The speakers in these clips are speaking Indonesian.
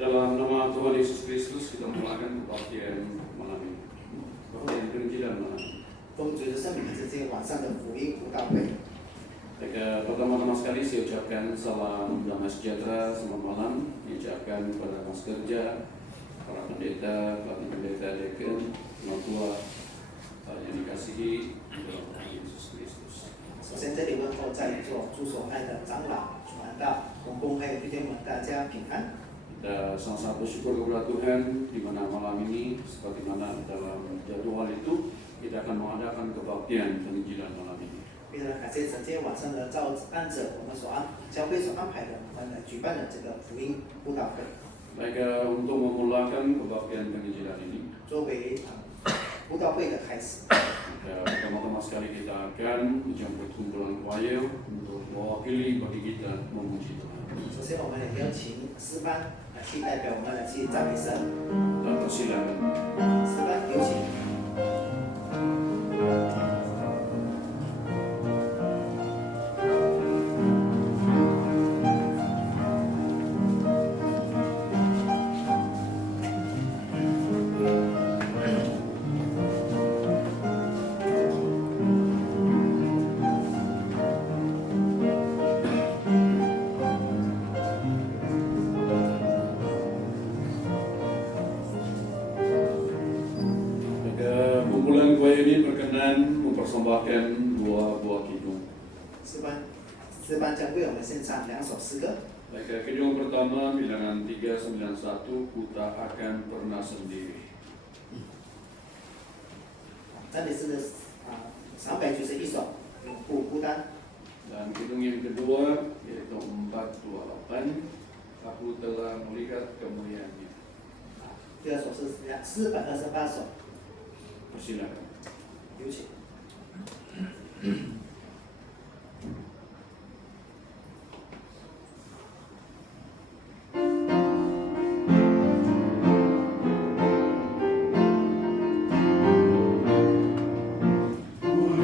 Dalam nama Tuhan Yesus Kristus kita mulakan kebaktian malam ini. Kebaktian penginjilan malam ini. 奉主的圣名，这今天晚上的福音布道会。 Pertama-tama sekali saya ucapkan salam damai sejahtera, selamat malam. Diucapkan kepada mas kerja, para pendeta, deacon, tua yang dikasihi dalam Tuhan Yesus Kristus. 首先，这里问候在座诸所爱的长老、传道、同工，还有弟兄们，大家平安。 Kita sama-sama bersyukur kepada Tuhan di mana malam ini, sebagaimana dalam jadwal itu, kita akan mengadakan kebaktian penginjilan malam ini. 非常感谢神今天晚上的按着我们教会所安排的，我们来举办的这个福音布道会。 Baik, untuk memulakan kebaktian penginjilan ini, 作为布道会的开始， pertama-tama sekali kita akan menjemput kumpulan choir untuk mewakili bagi kita memuji Tuhan. 首先我们来邀请诗班来去代表我们来去赞美神。 Persilakan. 诗班有请。 Kumpulan choir ini berkenan mempersembahkan dua buah kidung. 诗班将为我们献唱2首诗歌。 Baik, kidung pertama bilangan 391, ku tak akan pernah sendiri. 赞美诗的391首《永不孤单》。 Dan kidung yang kedua yaitu 428, aku telah melihat kemuliaannya. 第二首是428首， Persilakan. 有请。 Ku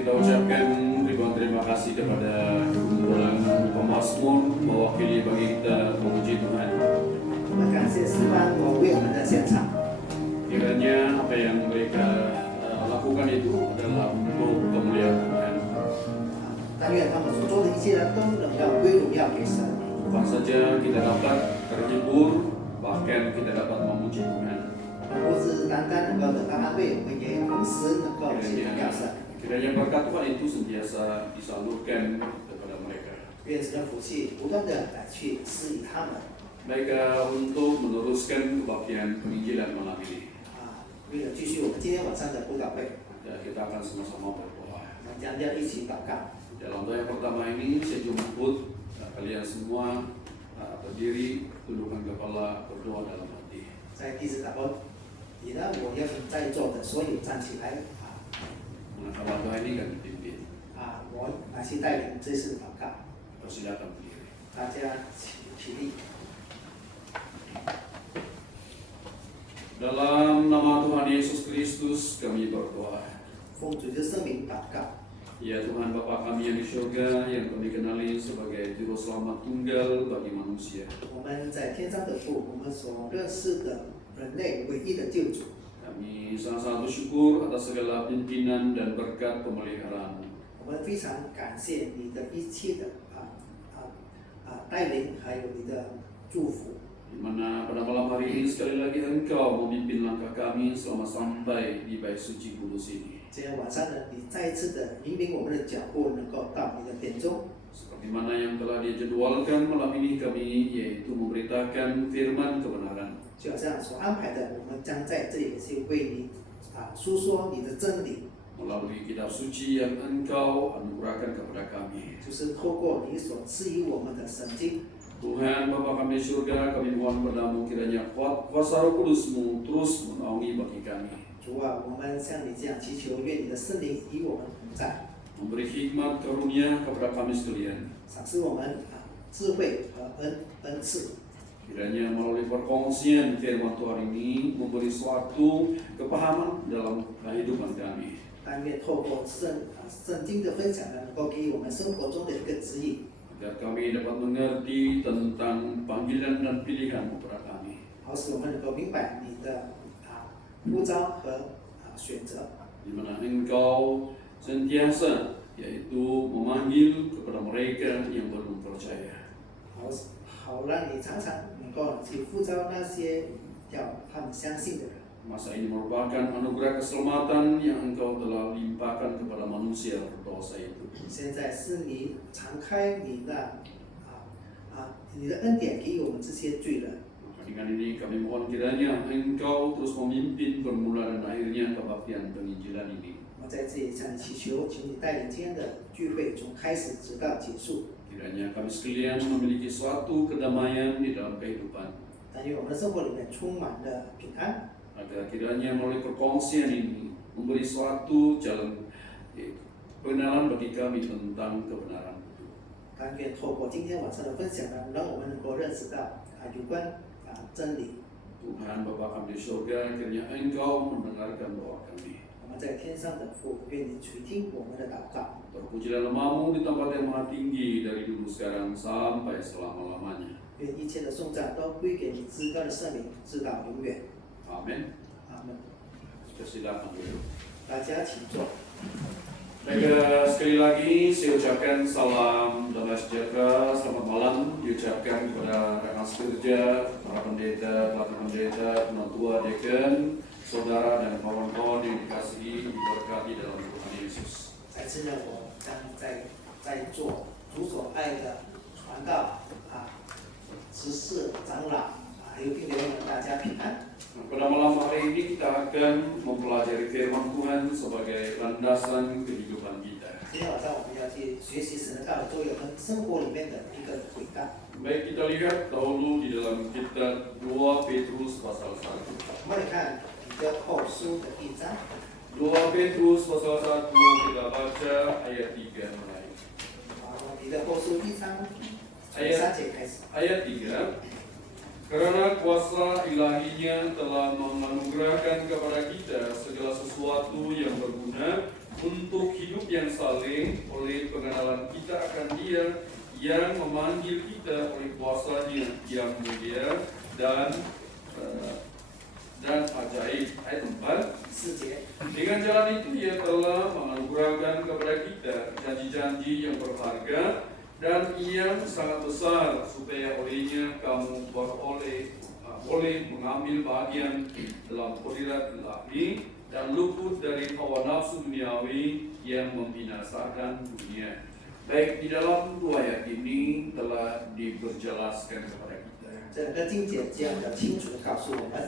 Kita ucapkan ribuan terima kasih kepada kumpulan pemazmur mewakili bagi kita memuji Tuhan. 我们感谢诗班我为我们的现场， Kiranya apa yang mereka lakukan itu adalah untuk kemuliaan Tuhan. 但愿他们所做的一切都能要归荣耀给神。 Bukan saja kita dapat terhibur, bahkan kita dapat memuji Tuhan. 不是单单能够得到安慰，我们也同时能够去荣耀神。 Kiranya berkat Tuhan itu sentiasa disalurkan kepada mereka. 愿神的福气不断的来去施予他们， Mereka untuk meneruskan kebaktian penginjilan malam ini. 为了继续我们今天晚上的布道会， Dan kita akan sama-sama berdoa. 我们将要一起祷告。 Dalam doa yang pertama ini saya jemput kalian semua berdiri, tundukkan kepala, berdoa dalam hati. 在第一次祷告里呢，我要请在座的所有站起来， Mengawal doa ini kami pimpin. 我来去带领这次祷告， Persilakan berdiri. 大家起立。 Dalam nama Tuhan Yesus Kristus kami berdoa. 奉主的圣名祷告， Ya Tuhan Bapa kami yang di surga, yang kami kenali sebagai Juru Selamat Tunggal bagi manusia. 我们在天上的父，我们所认识的人类唯一的救主， Kami sangat-sangat bersyukur atas segala pimpinan dan berkat pemeliharaan. 我们非常感谢你的一切的带领，还有你的祝福。 Di mana pada malam hari ini sekali lagi Engkau memimpin langkah kami selama sampai di Bait Suci Kudus ini. 今天晚上呢，你再一次的引领我们的脚步，能够到你的殿中。 Seperti mana yang telah dijadwalkan malam ini kami, yaitu memberitakan firman kebenaran. 就好像所安排的，我们将在这里去为你诉说你的真理， Melalui kitab suci yang Engkau anugerahkan kepada kami. 就是透过你所赐予我们的圣经。 Tuhan Bapa kami di surga, kami mohon padamu kiranya kuasa Roh Kudus-Mu terus menaungi bagi kami. 主啊，我们向你这样祈求，愿你的圣灵与我们同在， Memberi hikmat karunia kepada kami sekalian. 赏赐我们智慧和恩赐。 Kiranya melalui perkongsian firman Tuhan ini memberi suatu kepahaman dalam kehidupan kami. 但愿透过圣经的分享呢，能够给予我们生活中的一个指引， Agar kami dapat mengerti tentang panggilan dan pilihan kepada kami. 好使我们能够明白你的呼召和选择。 Di mana Engkau sentiasa yaitu memanggil kepada mereka yang belum percaya. 好让你常常能够去呼召那些要他们相信的人。 Masa ini merupakan anugerah keselamatan yang Engkau telah limpahkan kepada manusia berdosa itu. 现在是你敞开你的你的恩典给予我们这些罪人。 Maka dengan ini kami mohon kiranya Engkau terus memimpin permulaan dan akhirnya kebaktian penginjilan ini. 我在这里向你祈求，请你带领今天的聚会从开始直到结束。 Kiranya kami sekalian memiliki suatu kedamaian di dalam kehidupan. 但愿我们的生活里面充满了平安。 Agar kiranya melalui perkongsian ini memberi suatu jalan pengenalan bagi kami tentang kebenaran itu. 但愿透过今天晚上的分享呢，让我们能够认识到有关真理。 Tuhan Bapa kami di surga, kiranya Engkau mendengarkan doa kami. 我们在天上的父，愿你垂听我们的祷告。 Terpujilah namamu di tempat yang maha tinggi dari dulu sekarang sampai selama-lamanya. 愿一切的颂赞都归给你至高的圣名，直到永远。 Amin. 阿门。 Silakan dulu. 大家请坐。 Baik, sekali lagi saya ucapkan salam damai sejahtera, diucapkan kepada rekan sekerja, para pendeta, pelatih pendeta, penatua, dekan, saudara dan kawan-kawan yang dikasihi, diberkati dalam Tuhan Yesus. 再次呢，我将在做主所爱的传道执事长老还有弟兄们，大家平安。 Pada malam hari ini kita akan mempelajari firman Tuhan sebagai landasan kehidupan kita. 今天晚上我们要去学习神的道理，作为我们生活里面的一个轨道。 Baik, kita lihat dahulu di dalam kitab 2 Petrus pasal 1. 我们来看彼得后书的1章， 2 Petrus pasal 1 kita baca ayat 3 mulai. 彼得后书1章从3节开始。 Ayat 3. Karena kuasa ilahinya telah menganugerahkan kepada kita segala sesuatu yang berguna untuk hidup yang saleh oleh pengenalan kita akan Dia yang memanggil kita oleh kuasa-Nya yang mulia dan ajaib. Ayat 4. 4节， Dengan jalan itu Ia telah menganugerahkan kepada kita janji-janji yang berharga dan yang sangat besar supaya olehnya kamu boleh mengambil bagian dalam hadirat ilahi dan luput dari hawa nafsu duniawi yang membinasakan dunia. Baik, di dalam 2 ayat ini telah diperjelaskan kepada kita. 整个经节这样的清楚的告诉我们，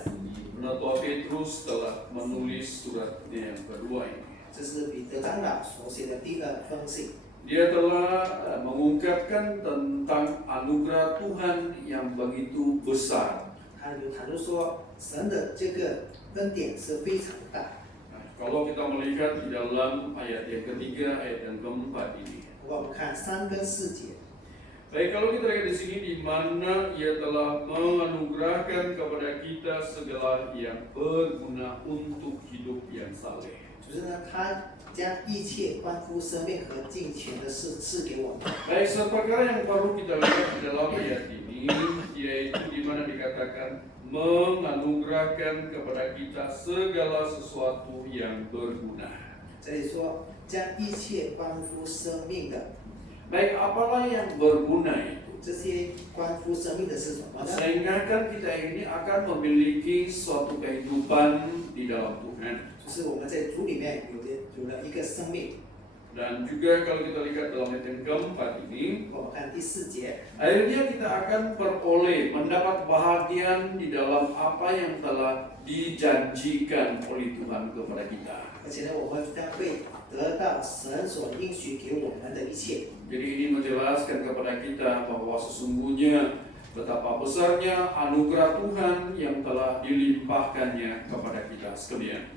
Penatua Petrus telah menulis suratnya yang kedua ini. 这是彼得长老所写的第2封信。 Dia telah mengungkapkan tentang anugerah Tuhan yang begitu besar. 他有谈论说，神的这个恩典是非常大。 Nah, kalau kita melihat di dalam ayat yang ketiga, ayat yang keempat ini. 我们看3跟4节， Baik, kalau kita lihat di sini di mana Ia telah menganugerahkan kepada kita segala yang berguna untuk hidup yang saleh. 就是呢，他将一切关乎生命和金钱的事赐给我们。 Baik, perkara yang perlu kita lihat di dalam ayat ini, yaitu di mana dikatakan menganugerahkan kepada kita segala sesuatu yang berguna. 这里说将一切关乎生命的， Baik, apalah yang berguna itu? 这些关乎生命的是什么呢？ Sehingga kan kita ini akan memiliki suatu kehidupan di dalam Tuhan. 就是我们在主里面有了一个生命。 Dan juga kalau kita lihat dalam ayat yang keempat ini, 我们看第4节， akhirnya kita akan peroleh mendapat bahagian di dalam apa yang telah dijanjikan oleh Tuhan kepada kita. 而且呢，我们将会得到神所应许给我们的一切。 Jadi ini menjelaskan kepada kita bahwa sesungguhnya betapa besarnya anugerah Tuhan yang telah dilimpahkannya kepada kita sekalian.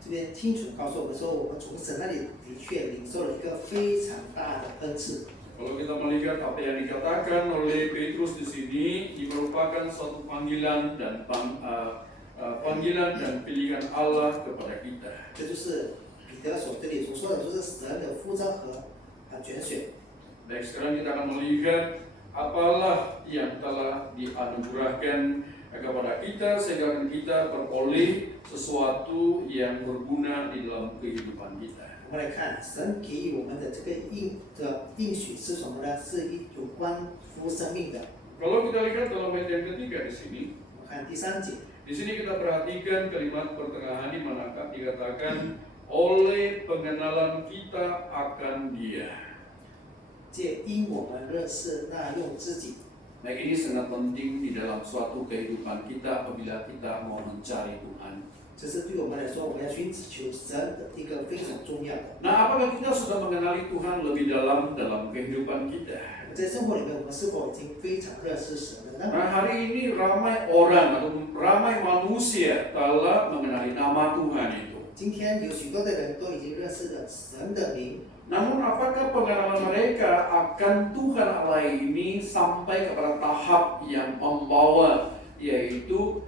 这边清楚地告诉我们说，我们从神那里的确领受了一个非常大的恩赐。 Kalau kita melihat apa yang dikatakan oleh Petrus di sini, ini merupakan suatu panggilan dan pilihan Allah kepada kita. 这就是彼得这里所说的，就是神的呼召和拣选。 Baik, sekarang kita akan melihat apalah yang telah dianugerahkan kepada kita sehingga kita beroleh sesuatu yang berguna di dalam kehidupan kita. 我们来看神给予我们的这个应许是什么呢？是有关乎生命的。 Kalau kita lihat dalam ayat yang ketiga di sini, 我们看第3节， di sini kita perhatikan kalimat pertengahan di mana dikatakan oleh pengenalan kita akan Dia. 借因我们认识那用自己。 Baik, ini sangat penting di dalam suatu kehidupan kita apabila kita mau mencari Tuhan. 这是对我们来说，我们要寻求神的一个非常重要的。 Nah, apakah kita sudah mengenali Tuhan lebih dalam kehidupan kita? 在生活里面，我们是否已经非常认识神了呢？ Nah, hari ini ramai orang atau ramai manusia telah mengenali nama Tuhan itu. 今天有许多的人都已经认识了神的名， Namun apakah pengalaman mereka akan Tuhan Allah ini sampai kepada tahap yang membawa yaitu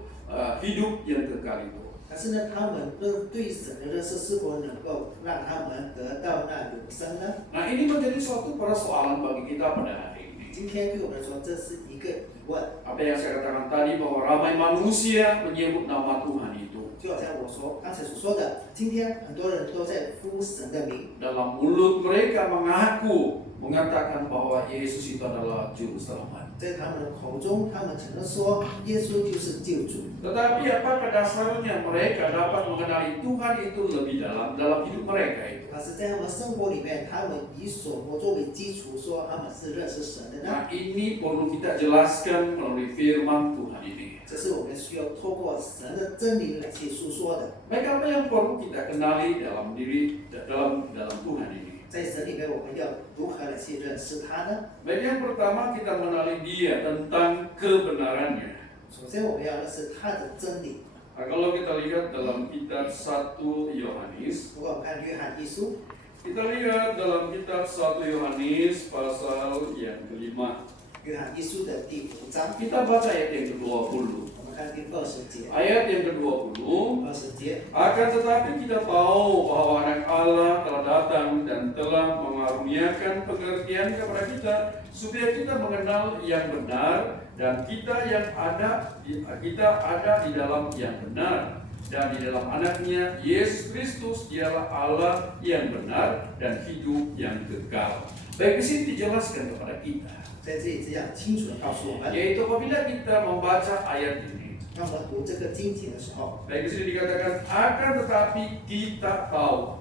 hidup yang kekal itu? 但是呢，他们对神的认识是否能够让他们得到那永生呢？ Nah, ini menjadi suatu persoalan bagi kita pada hari ini. 今天对我们来说，这是一个疑问。 Apa yang saya katakan tadi bahwa ramai manusia menyebut nama Tuhan itu. 就好像我刚才所说的，今天很多人都在呼神的名， Dalam mulut mereka mengaku mengatakan bahwa Yesus itu adalah juru selamat. 在他们的口中，他们只能说耶稣就是救主。 Tetapi apakah dasarnya mereka dapat mengenali Tuhan itu lebih dalam hidup mereka itu? 但是在他们生活里面，他们以所活作为基础，说他们是认识神的呢？ Nah, ini perlu kita jelaskan melalui firman Tuhan ini. 这是我们需要透过神的真理来去诉说的。 Baik, apa yang perlu kita kenali dalam Tuhan ini? 在神里面，我们要如何来去认识他呢？ Baik, yang pertama kita mengenali Dia tentang kebenarannya. 首先，我们要认识他的真理。 Nah, kalau kita lihat dalam kitab 1 Yohanes, 如果我们看约翰一书， kita lihat dalam kitab 1 Yohanes pasal yang kelima. 约翰一书的第5章， Kita baca ayat yang ke-20. 我们看第20节。 Ayat yang ke-20. 20节， Akan tetapi kita tahu bahwa anak Allah telah datang dan telah mengaruniakan pengertian kepada kita supaya kita mengenal yang benar dan kita ada di dalam yang benar dan di dalam anaknya Yesus Kristus dialah Allah yang benar dan hidup yang kekal. Baik, di sini dijelaskan kepada kita, 在这里这样清楚的告诉我们， yaitu apabila kita membaca ayat ini. 当我们读这个经节的时候， Baik, di sini dikatakan akan tetapi kita tahu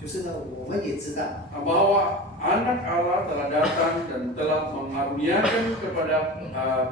就是呢，我们也知道， bahwa anak Allah telah datang dan telah mengaruniakan kepada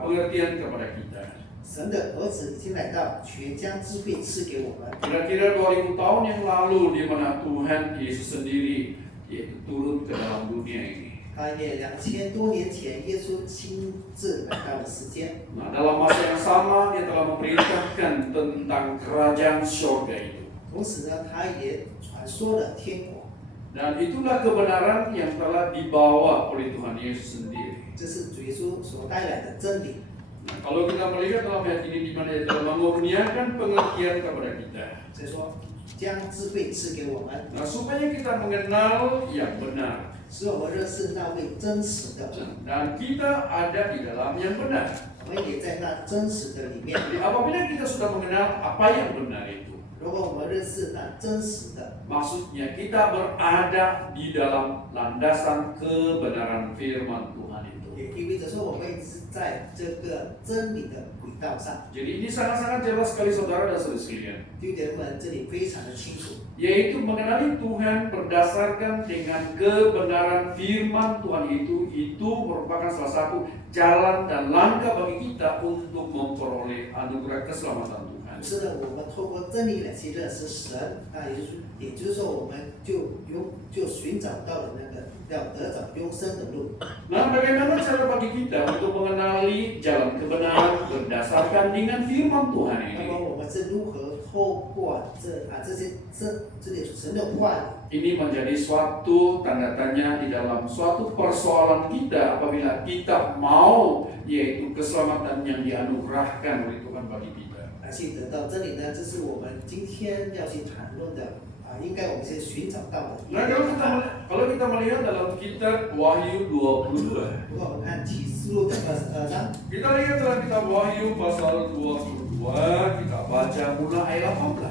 pengertian kepada kita. 神的儿子已经来到，全将智慧赐给我们。 Kira-kira 2000 tahun yang lalu di mana Tuhan Yesus sendiri yaitu turun ke dalam dunia ini. 大约2000多年前，耶稣亲自来到了世间。 Nah, dalam masa yang sama dia telah memberitakan tentang kerajaan surga itu. 同时呢，他也传说了天国， Dan itulah kebenaran yang telah dibawa oleh Tuhan Yesus sendiri. 这是主耶稣所带来的真理。 Nah, kalau kita melihat dalam ayat ini di mana dia telah mengurniakan pengertian kepada kita. 所以说，将智慧赐给我们， Nah, supaya kita mengenal yang benar 使我们认识那位真实的， dan kita ada di dalam yang benar. 我们也在那真实的里面。 Jadi apabila kita sudah mengenal apa yang benar itu, 如果我们认识那真实的， maksudnya kita berada di dalam landasan kebenaran firman Tuhan itu. 也意味着说我们一直在这个真理的轨道上。 Jadi ini sangat-sangat jelas sekali saudara dan saudari sekalian, 弟兄们，这里非常的清楚， yaitu mengenali Tuhan berdasarkan dengan kebenaran firman Tuhan itu merupakan salah satu jalan dan langkah bagi kita untuk memperoleh anugerah keselamatan Tuhan. 是的，我们透过真理来去认识神，那也就是说，我们就寻找到了那个要得着永生的路。 Nah, bagaimana cara bagi kita untuk mengenali jalan kebenaran berdasarkan dengan firman Tuhan 那 ini? 么我们是如何透过这些神的话语， Ini menjadi suatu tanda tanya di dalam suatu persoalan kita apabila kita mau yaitu keselamatan yang dianugerahkan oleh Tuhan bagi kita. 来去得到真理呢？这是我们今天要去谈论的应该我们先寻找到的一 Nah, 个答案。 kalau kita melihat dalam kitab Wahyu 22, 如果我们看启示录的22章， kita lihat dalam kitab Wahyu pasal 22, kita baca mulai ayat 18.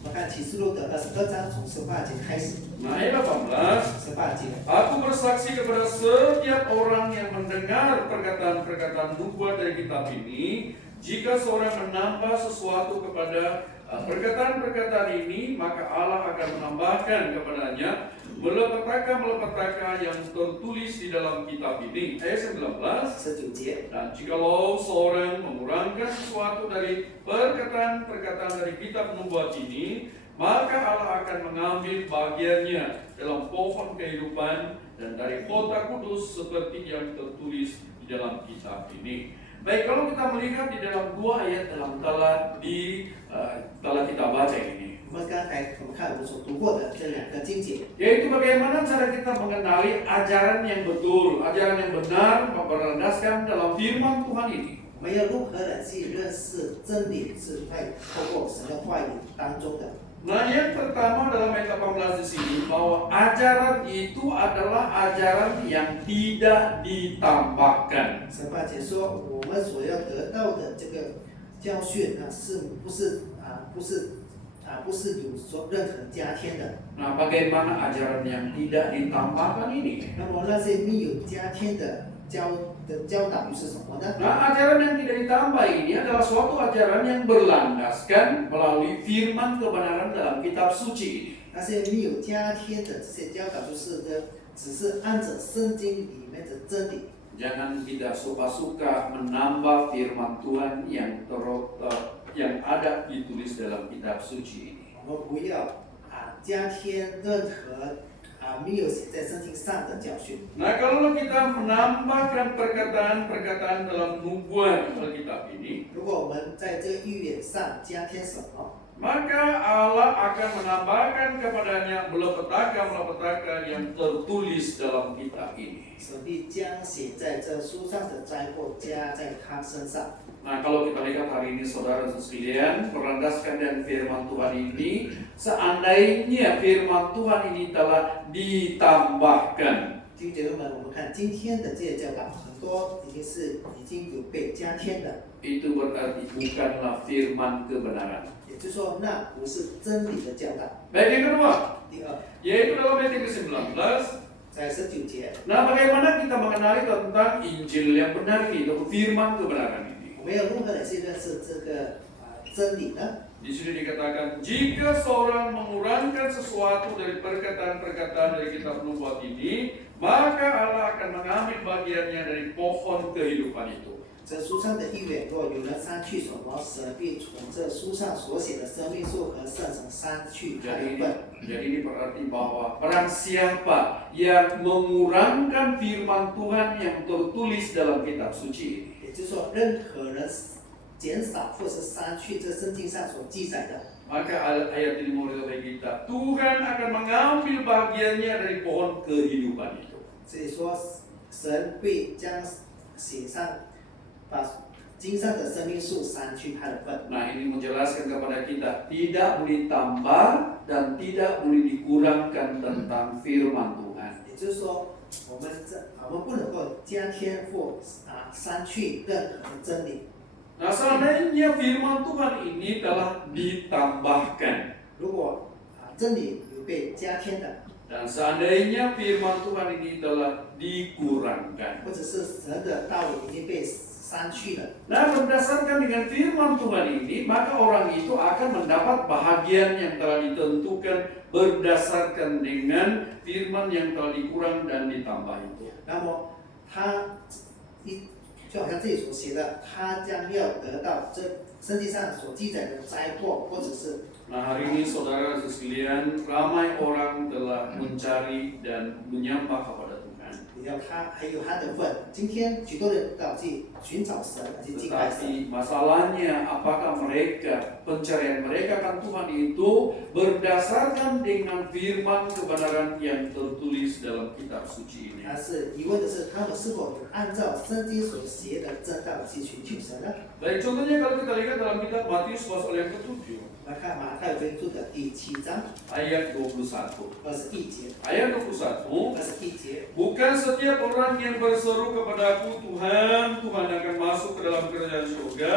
我们看启示录的22章从18节开始。 Nah, ayat 18. 18节， Aku bersaksi kepada setiap orang yang mendengar perkataan-perkataan nubuat dari kitab ini, jika seorang menambah sesuatu kepada perkataan-perkataan ini, maka Allah akan menambahkan kepadanya malapetaka yang tertulis di dalam kitab ini. Ayat 19. 19节， Dan jikalau seorang mengurangkan sesuatu dari perkataan-perkataan dari kitab nubuat ini, maka Allah akan mengambil bagiannya dalam pohon kehidupan dan dari kota kudus seperti yang tertulis di dalam kitab ini. Baik, kalau kita melihat di dalam dua ayat dalam telah kita baca ini, 我们刚才我们看我们所读过的这两个经节， yaitu bagaimana cara kita mengenali ajaran yang betul, ajaran yang benar berlandaskan dalam firman Tuhan ini. 我们要如何来去认识真理，是在透过神的话语当中的。 Nah, yang pertama dalam ayat 18 di sini bahwa ajaran itu adalah ajaran yang tidak ditambahkan. 18节说，我们所要得到的这个教训啊，不是不是有说任何加添的。 Nah, bagaimana ajaran yang tidak ditambahkan ini? 那么那些没有加添的教导又是什么呢？ Nah, ajaran yang tidak ditambah ini adalah suatu ajaran yang berlandaskan melalui firman kebenaran dalam kitab suci ini. 那些没有加添的这些教导，就是呢，只是按着圣经里面的真理。 Jangan kita suka-suka menambah firman Tuhan yang ada ditulis dalam kitab suci ini. 我们不要加添任何没有写在圣经上的教训。 Nah, kalau kita menambahkan perkataan-perkataan dalam nubuat Alkitab ini, 如果我们在这个预言上加添什么， maka Allah akan menambahkan kepadanya malapetaka yang tertulis dalam kitab ini. 神必将写在这书上的灾祸加在他身上。 Nah, kalau kita lihat hari ini saudara sekalian, berlandaskan dengan firman Tuhan ini, seandainya firman Tuhan ini telah ditambahkan. 弟兄姐妹们，我们看今天的这些教导，很多已经有被加添的， Itu berarti bukanlah firman kebenaran. 也就是说，那不是真理的教导。 Baik, yang kedua, 第二， yaitu dalam ayat yang ke-19. 在19节， Nah, bagaimana kita mengenali tentang Injil yang benar ini, atau firman kebenaran ini? 我们要如何来去认识这个真理呢？ Di sini dikatakan, jika seorang mengurangkan sesuatu dari perkataan-perkataan dari kitab nubuat ini, maka Allah akan mengambil bagiannya dari pohon kehidupan itu. 这书上的预言，若有人删去什么，神必从这书上所写的生命树和圣城删去他的份。 Jadi ini berarti bahwa barang siapa yang mengurangkan firman Tuhan yang tertulis dalam kitab suci ini, 也就是说，任何人减少或是删去这圣经上所记载的， maka ayat ini memberitahu kita, Tuhan akan mengambil bagiannya dari pohon kehidupan itu. 所以说，神会将写上把经上的生命树删去他的份。 Nah, ini menjelaskan kepada kita tidak boleh tambah dan tidak boleh dikurangkan tentang firman Tuhan. 也就是说，我们不能够加添或删去任何的真理。 Nah, seandainya firman Tuhan ini telah ditambahkan 如果真理有被加添的， dan seandainya firman Tuhan ini telah dikurangkan. 或者是神的道理已经被删去了， Nah, berdasarkan dengan firman Tuhan ini, maka orang itu akan mendapat bahagian yang telah ditentukan berdasarkan dengan firman yang telah dikurang dan ditambah itu. 那么他就好像这里所写的，他将要得到这圣经上所记载的灾祸，或者是 Nah, hari ini saudara sekalian, ramai orang telah mencari dan menyembah kepada Tuhan. 还有他的份。今天许多人到去寻找神，去敬拜神。 Tetapi masalahnya apakah pencarian mereka akan Tuhan itu berdasarkan dengan firman kebenaran yang tertulis dalam kitab suci ini. 但是疑问的是，他们是否有按照圣经所写的正道去寻求神呢？ Baik, contohnya kalau kita lihat dalam kitab Matius pasal yang ke-7, 来看马太福音书的第7章 ayat 21. 21节， Ayat 21, 21节， bukan setiap orang yang berseru kepadaku, Tuhan, Tuhan akan masuk ke dalam kerajaan surga,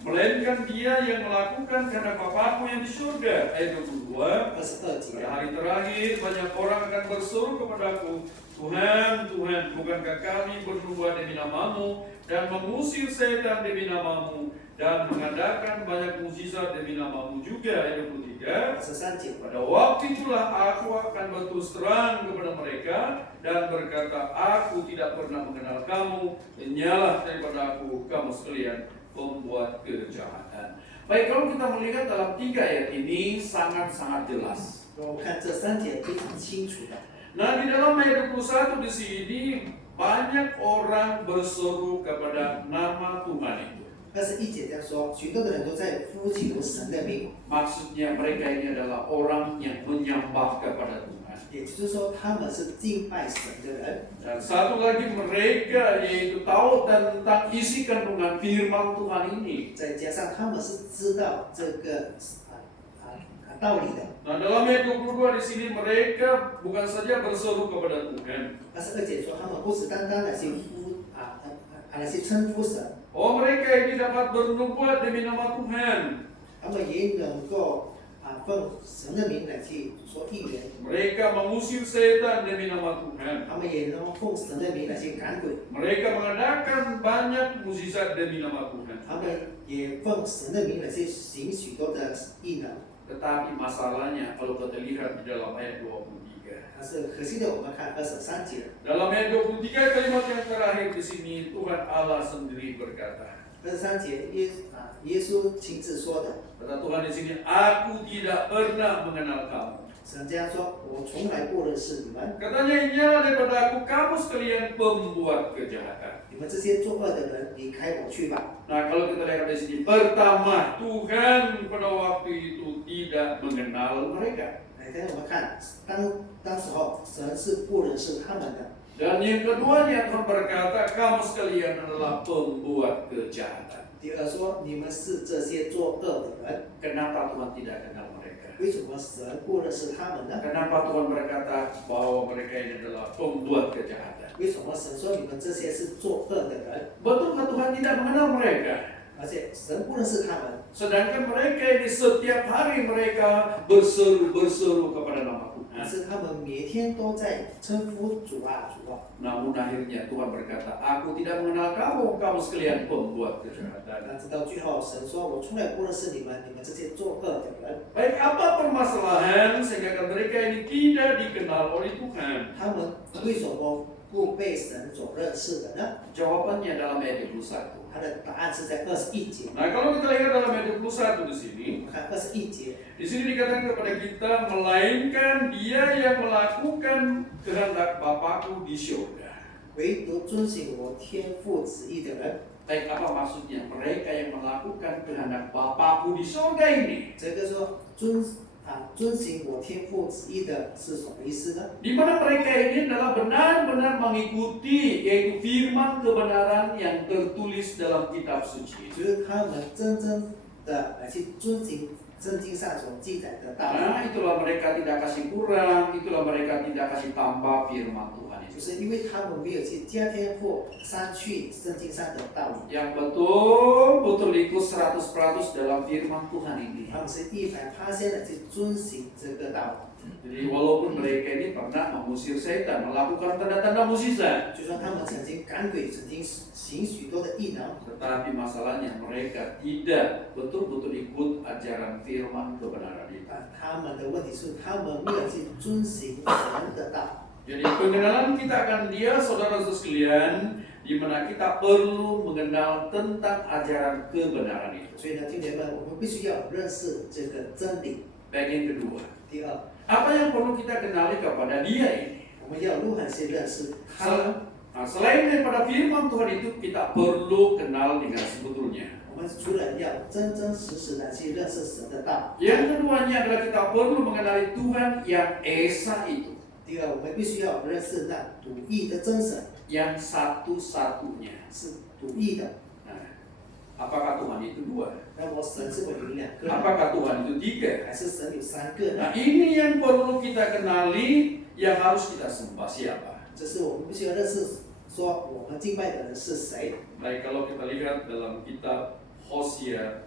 melainkan dia yang melakukan kehendak Bapa-Ku yang di surga. Ayat 22, 22节 pada。hari terakhir banyak orang akan berseru kepadaku, Tuhan, Tuhan, bukankah kami bernubuat demi namamu dan mengusir setan demi namamu dan mengadakan banyak mukjizat demi namamu juga. Ayat 23, 23节， pada waktu itulah aku akan berterus terang kepada mereka dan berkata, aku tidak pernah mengenal kamu, menyalah daripada aku, kamu sekalian pembuat kejahatan. Baik, kalau kita melihat dalam 3 ayat ini sangat-sangat jelas. 我们看这3节非常清楚的。 Nah, di dalam ayat 21 di sini banyak orang berseru kepada nama Tuhan itu. 21节这样说，许多的人都在呼求神的名， Maksudnya mereka ini adalah orang yang menyembah kepada Tuhan. 也就是说他们是敬拜神的人。 Dan satu lagi mereka yaitu tahu tentang isi kandungan firman Tuhan ini. 再加上他们是知道这个道理的。 Nah, dalam ayat 22 di sini mereka bukan saja berseru kepada Tuhan. 22节说他们不是单单的去来去称呼神， Oh, mereka ini dapat bernubuat demi nama Tuhan. 他们也能够奉神的名来去说预言， Mereka mengusir setan demi nama Tuhan. 他们也能奉神的名来去赶鬼， Mereka mengadakan banyak mukjizat demi nama Tuhan. 他们也奉神的名来去行许多的异能。 Tetapi masalahnya kalau kita lihat di dalam ayat 23. 但是可惜的，我们看23节， Dalam ayat 23 kalimat yang terakhir di sini Tuhan Allah sendiri berkata. 23节耶稣亲自说的， Kata Tuhan di sini, aku tidak pernah mengenal kamu. 神这样说：“我从来不认识你们， Katanya ingatlah daripada aku, kamu sekalian pembuat kejahatan. 你们这些作恶的人，离开我去吧。” Nah kalau kita lihat di sini, pertama Tuhan pada waktu itu tidak mengenal mereka. 但是我们看，当时候神是不认识他们的。 Dan yang keduanya Tuhan berkata, kamu sekalian adalah pembuat kejahatan. 第二说，你们是这些作恶的人， Kenapa Tuhan tidak kenal mereka? 为什么神不认识他们呢？ Kenapa Tuhan berkata bahwa mereka ini adalah pembuat kejahatan? 为什么神说你们这些是作恶的人？ Betulkah Tuhan tidak mengenal mereka? 而且神不认识他们， Sedangkan mereka ini setiap hari mereka berseru kepada nama 但 Tuhan. 是他们每天都在称呼主啊主啊。 Namun akhirnya Tuhan berkata, aku tidak mengenal kamu, kamu sekalian pembuat kejahatan. 但直到最后，神说：“我从来不认识你们，你们这些作恶的人。 Baik apa permasalahan sehingga mereka ini tidak dikenal oleh Tuhan? ”他们为什么不被神所认识的呢？ Jawabannya dalam ayat 21. 他的答案是在21节。 Nah, kalau kita lihat dalam ayat 21 di sini, 我们看21节， di sini dikatakan kepada kita, melainkan dia yang melakukan kehendak Bapakku di surga. 唯独遵行我天父旨意的人。 Baik apa maksudnya? Mereka yang melakukan kehendak Bapakku di surga ini. 这个说遵行我天父旨意的是什么意思呢？ Di mana mereka ini adalah benar-benar mengikuti yaitu firman kebenaran yang tertulis dalam kitab suci. 就是他们真正的来去遵行圣经上所记载的道理。 Nah, itulah mereka tidak kasih kurang, itulah mereka tidak kasih tambah firman Tuhan 就 itu. 是因为他们没有去加添或删去圣经上的道理， Yang betul-betul ikut 100% dalam firman Tuhan ini. 他们是100%的去遵行这个道 Jadi walaupun mereka ini pernah mengusir setan, melakukan tanda-tanda mukjizat, 理。就说他们曾经赶鬼，曾经行许多的异能， tetapi masalahnya mereka tidak betul-betul ikut ajaran firman kebenaran itu. 他们的问题是他们没有去遵行神的道。 Jadi pengenalan kita akan dia, saudara sekalian, di mana kita perlu mengenal tentang ajaran kebenaran itu. 所以呢，弟兄们，我们必须要认识这个真理。 Baik yang kedua, 第二， apa yang perlu kita kenali kepada dia ini? 我们要如何去认识他？ Nah, selain daripada firman Tuhan itu, kita perlu kenal dengan sebetulnya. 我们除了要真真实实的去认识神的道， Yang keduanya adalah kita perlu mengenali Tuhan yang Esa itu, 第二，我们必须要认识那独一的真神， yang satu-satunya. 是独一的。 Nah, apakah Tuhan itu dua? 那么神是否有两个？ Apakah Tuhan itu tiga? 还是神有三个呢？ Nah, ini yang perlu kita kenali, yang harus kita sembah siapa. 这是我们必须要认识，说我们敬拜的人是谁。 Baik, kalau kita lihat dalam kitab Hosea,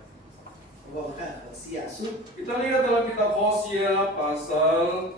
如果我们看何西亚书， kita lihat dalam kitab Hosea pasal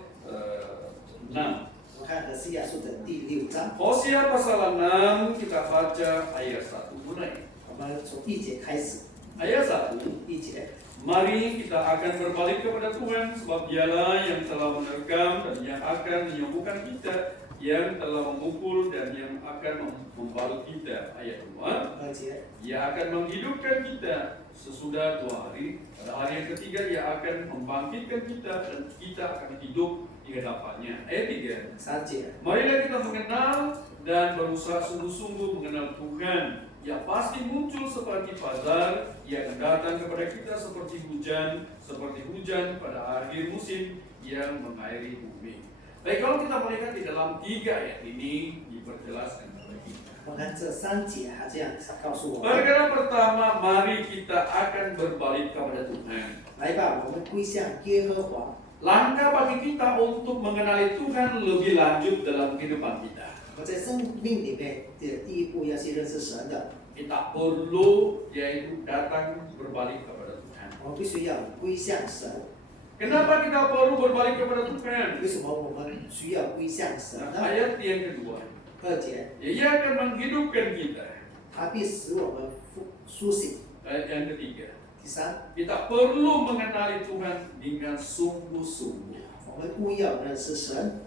6. 我们看何西亚书的第6章， Hosea pasal 6, kita baca ayat 1 mulai. 我们从1节开始。 Ayat 1. 1节， Mari kita akan berbalik kepada Tuhan, sebab dialah yang telah menerkam dan yang akan menyembuhkan kita, yang telah memukul dan yang akan membalut kita. Ayat 2. 2节， Ia akan menghidupkan kita sesudah 2 hari. Pada hari yang ketiga ia akan membangkitkan kita dan kita akan hidup di hadapannya. Ayat 3. 3节， Marilah kita mengenal dan berusaha sungguh-sungguh mengenal Tuhan. Ia pasti muncul seperti fajar, ia akan datang kepada kita seperti hujan pada akhir musim yang mengairi bumi. Baik, kalau kita melihat di dalam 3 ayat ini diperjelaskan kepada kita. 我看这3节还这样告诉我们： Perkara pertama, mari kita akan berbalik kepada Tuhan. 来吧，我们归向耶和华。 Langkah bagi kita untuk mengenali Tuhan lebih lanjut dalam kehidupan kita. 我在生命里面的第一步要去认识神的， Kita perlu yaitu datang berbalik kepada Tuhan. 我们必须要归向神。Kenapa kita perlu berbalik kepada Tuhan? 为什么我们需要归向神呢？ Ayat yang kedua, 2节， Ia akan menghidupkan kita. 他必使我们苏醒。 Ayat yang ketiga, 第三， kita perlu mengenali Tuhan dengan sungguh-sungguh. 我们务要认识神，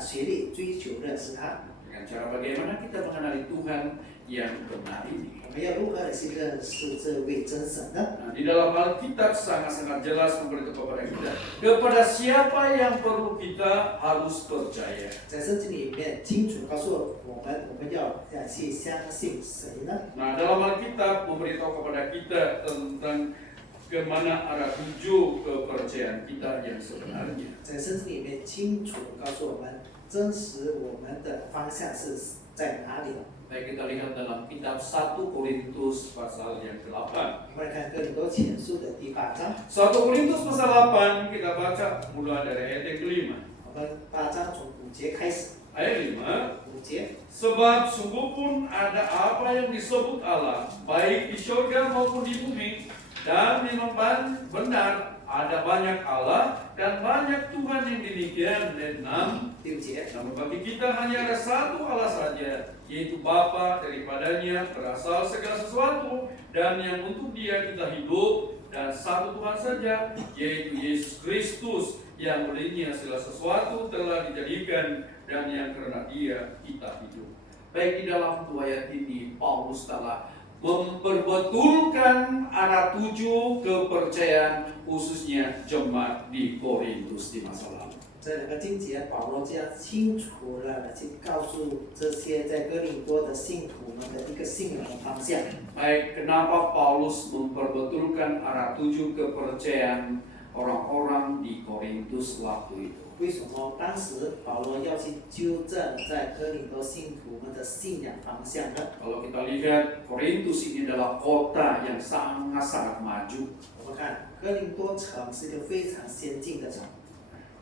学历追求认识他。 Dengan cara bagaimana kita mengenali Tuhan yang benar ini. 我们要如何的去认识这位真神呢？ Nah, di dalam Alkitab sangat-sangat jelas memberitahu kepada kita, kepada siapa yang perlu kita harus percaya. 在圣经里面清楚告诉我们要去相信谁呢？ Nah, dalam Alkitab memberitahu kepada kita tentang kemana arah tuju kepercayaan kita yang sebenarnya. 在圣经里面清楚地告诉我们，真实我们的方向是在哪里？ Baik, kita lihat dalam kitab 1 Korintus pasal yang ke-8. 我们来看哥林多前书的第8章， 1 Korintus pasal 8 kita baca mulai dari ayat yang ke-5. 我们8章从5节开始。 Ayat 5. 5节， Sebab sungguh pun ada apa yang disebut Allah, baik di surga maupun di bumi, dan memang benar ada banyak Allah dan banyak Tuhan yang demikian. Dan 6节， namun bagi kita hanya ada satu Allah saja, yaitu Bapa, daripadanya berasal segala sesuatu, dan yang untuk Dia kita hidup, dan satu Tuhan saja, yaitu Yesus Kristus, yang olehnya segala sesuatu telah dijadikan, dan yang karena Dia kita hidup. Baik, di dalam dua ayat ini Paulus telah memperbetulkan arah tuju kepercayaan khususnya jemaat di Korintus di masa lalu. 这两个经节，保罗这样清楚了去告诉这些在哥林多的信徒们的一个信仰的方向。 Baik, kenapa Paulus memperbetulkan arah tuju kepercayaan orang-orang di Korintus waktu itu? 为什么当时保罗要去纠正在哥林多信徒们的信仰方向呢？ Kalau kita lihat, Korintus ini adalah kota yang sangat-sangat maju. 我们看哥林多城是一个非常先进的城，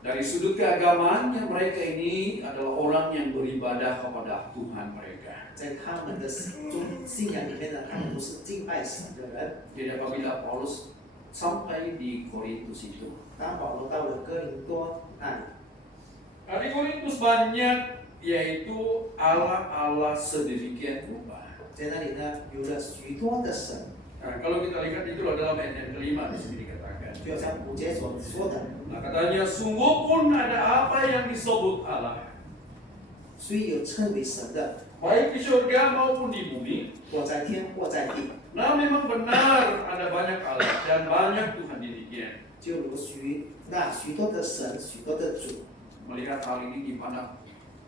Dari sudut keagamaannya, mereka ini adalah orang yang beribadah kepada Tuhan mereka. 在他们的信仰里面呢，他们都是敬拜神的人。 Jadi apabila Paulus sampai di Korintus itu, 当保罗到了哥林多那里， di Korintus banyak yaitu Allah-Allah sedemikian rupa. 在那里呢有了许多的神， Nah, kalau kita lihat itulah dalam ayat yang kelima di sini dikatakan. 就像5节所说的， Nah, katanya sungguh pun ada apa yang disebut Allah, 虽有称为神的， baik di surga maupun di bumi. 或在天或在地， Nah, memang benar ada banyak Allah dan banyak Tuhan demikian. 就如许多的神、许多的主。 Melihat hal ini di mana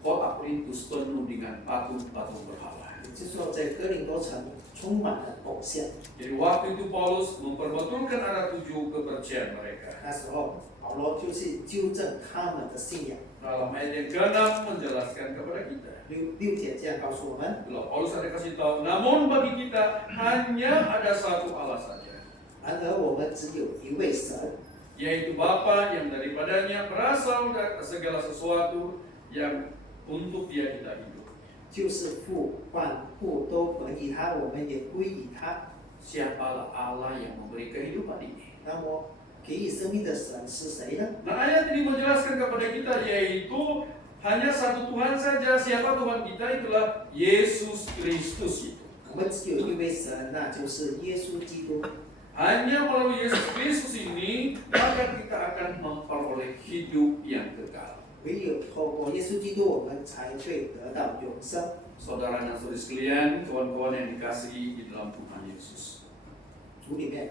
kota Korintus penuh dengan patung-patung berhala. 就是说，在哥林多城充满了偶像。 Jadi waktu itu Paulus memperbetulkan arah tuju kepercayaan mereka. 那时候，保罗就去纠正他们的信仰。 Dalam ayat yang ke-6 menjelaskan kepada kita. 6节这样告诉我们： Lalu Paulus ada kasih tahu, namun bagi kita hanya ada satu Allah saja, 然而我们只有一位神， yaitu Bapa yang daripadanya berasal dari segala sesuatu yang untuk Dia kita hidup. 就是父，万物都本于他，我们也归于他。 Siapalah Allah yang memberi kehidupan ini? 那么，给予生命的神是谁呢？ Nah, ayat ini menjelaskan kepada kita yaitu hanya satu Tuhan saja. Siapa Tuhan kita? Itulah Yesus Kristus itu. 我们只有一位神，那就是耶稣基督。 Hanya melalui Yesus Kristus ini maka kita akan memperoleh hidup yang kekal. 唯有透过耶稣基督，我们才会得到永生。 Saudara dan saudari sekalian, kawan-kawan yang dikasihi di dalam Tuhan Yesus. 主里面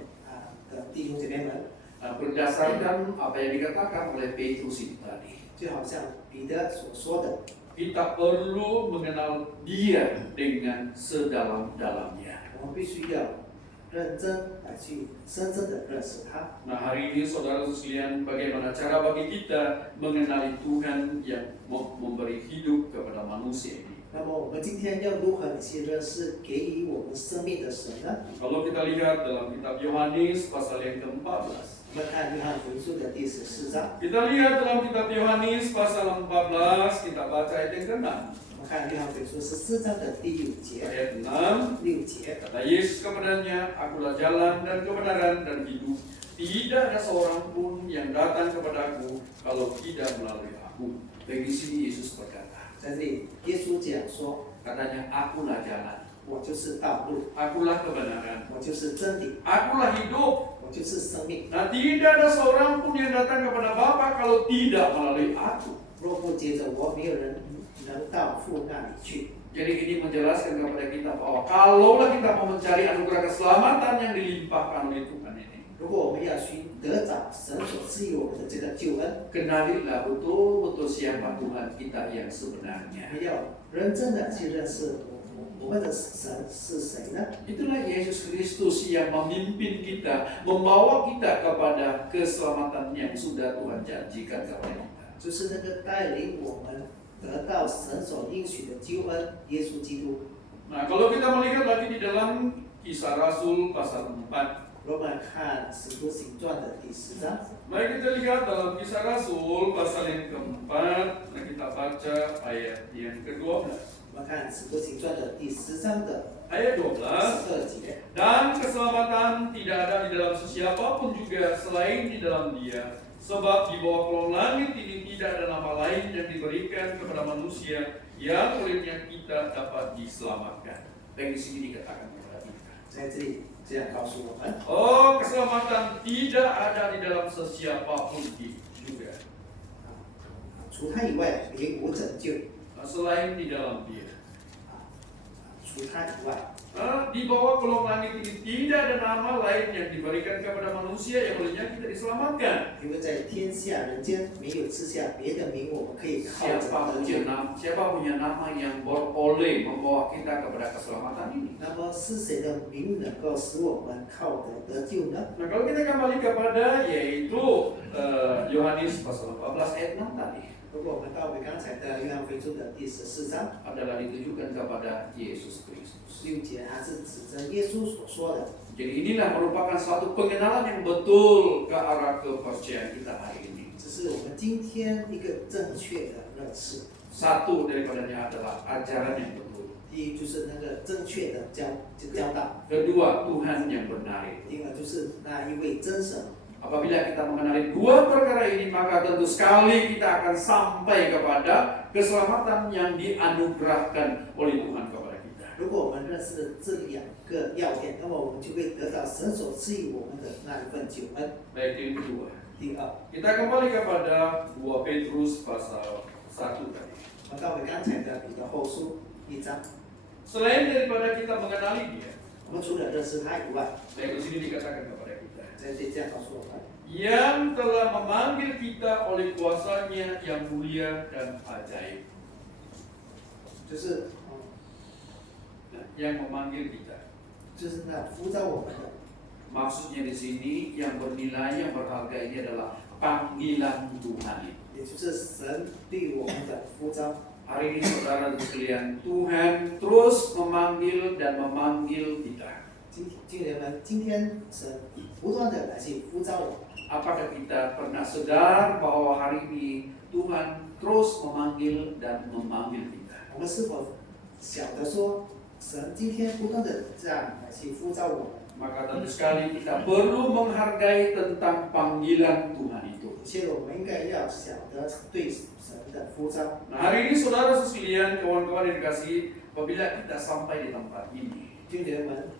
的弟兄姐妹们， Berdasarkan apa yang dikatakan oleh Petrus itu tadi, 就好像彼得所说的， kita perlu mengenal Dia dengan sedalam-dalamnya. 我们必须要认真来去深深的认识他。 Nah, hari ini saudara sekalian, bagaimana cara bagi kita mengenali Tuhan yang memberi hidup kepada manusia ini? 那么我们今天要如何去认识给予我们生命的神呢？ Kalau kita lihat dalam kitab Yohanes pasal yang ke-14. 我们看约翰福音书的第14章， Kita lihat dalam kitab Yohanes pasal 14, kita baca ayat yang ke-6. 我们看约翰福音书14章的第6节。 Ayat 6, 6节， kata Yesus kepadanya, akulah jalan dan kebenaran dan hidup. tidak ada seorang pun yang datang kepadaku kalau tidak melalui aku. Bagi sini Yesus berkata, 在这里，耶稣讲说 katanya, akulah jalan, 我就是道路， akulah kebenaran, 我就是真理， akulah hidup. 我就是生命。 Nah, tidak ada seorang pun yang datang kepada Bapa kalau tidak melalui aku. 若不接着我，没有人能到父那里去。 Jadi ini menjelaskan kepada kita bahwa kalaulah kita mau mencari anugerah keselamatan yang dilimpahkan oleh Tuhan ini, 如果我们要去得着神所赐予我们的这个救恩， kenalilah betul-betul siapa Tuhan kita yang sebenarnya. 我们要认真的去认识我们的神是谁呢？ Itulah Yesus Kristus yang memimpin kita, membawa kita kepada keselamatan yang sudah Tuhan janjikan kepada kita. 就是那个带领我们得到神所应许的救恩，耶稣基督。 Nah, kalau kita melihat lagi di dalam Kisah Rasul pasal 4, 我们看《使徒行传》的第10章， mari kita lihat dalam Kisah Rasul pasal yang keempat. Nah, kita baca ayat yang ke-12. 我们看《使徒行传》的第10章的 Ayat 12. 12节。 Dan keselamatan tidak ada di dalam sesiapapun juga selain di dalam Dia. Sebab di bawah kolong langit ini tidak ada nama lain yang diberikan kepada manusia yang olehnya kita dapat diselamatkan. Dan di sini dikatakan kepada kita. 在这里这样告诉我们， Oh, keselamatan tidak ada di dalam sesiapapun juga. 除他以外别无拯救， Selain di dalam Dia. 除他以外， Di bawah kolong langit ini tidak ada nama lain yang diberikan kepada manusia yang olehnya kita diselamatkan. 因为在天下人间没有赐下别的名，我们可以靠着 Siapa punya nama yang boleh membawa kita kepada keselamatan ini? 那么是谁的名能够使我们靠得救呢？ Nah, kalau kita kembali kepada yaitu Yohanes pasal 14 ayat 6 tadi 如果我们到回刚才的约翰福音书的第14章 adalah ditujukan kepada Yesus Kristus. 6节，还是指着耶稣所说的。 Jadi inilah merupakan suatu pengenalan yang betul ke arah kepercayaan kita hari ini. 只是我们今天一个正确的认识。 Satu daripadanya adalah ajaran yang betul. 第一就是那个正确的教导， Kedua, Tuhan yang benar itu. 第二就是那一位真神。 Apabila kita mengenali dua perkara ini, maka tentu sekali kita akan sampai kepada keselamatan yang dianugerahkan oleh Tuhan kepada kita. 如果我们认识了这两个要点，那么我们就会得到神所赐予我们的那一份救恩。 Baik, yang kedua. 第二， Kita kembali kepada 2 Petrus pasal 1 tadi. 我们到回刚才的彼得后书1章， Selain daripada kita mengenali Dia, 我们除了认识他以外， baik di sini dikatakan kepada kita, 在这里这样告诉我们， yang telah memanggil kita oleh kuasa-Nya yang mulia dan ajaib. 就是Yang memanggil kita. 就是那呼召我们的， Maksudnya di sini yang bernilai, yang berharga ini adalah panggilan Tuhan. 也就是神对我们的呼召。 Hari ini saudara sekalian, Tuhan terus memanggil dan memanggil kita. 今人们，今天神不断的来去呼召我们。 Apakah kita pernah sadar bahwa hari ini Tuhan terus memanggil dan memanggil kita? 我们是否晓得说，神今天不断的这样来去呼召我们？ Maka tentu sekali kita perlu menghargai tentang panggilan Tuhan itu. 而且我们应该要晓得对神的呼召。 Nah, hari ini saudara sekalian, kawan-kawan yang dikasihi, apabila kita sampai di tempat ini, 弟兄们，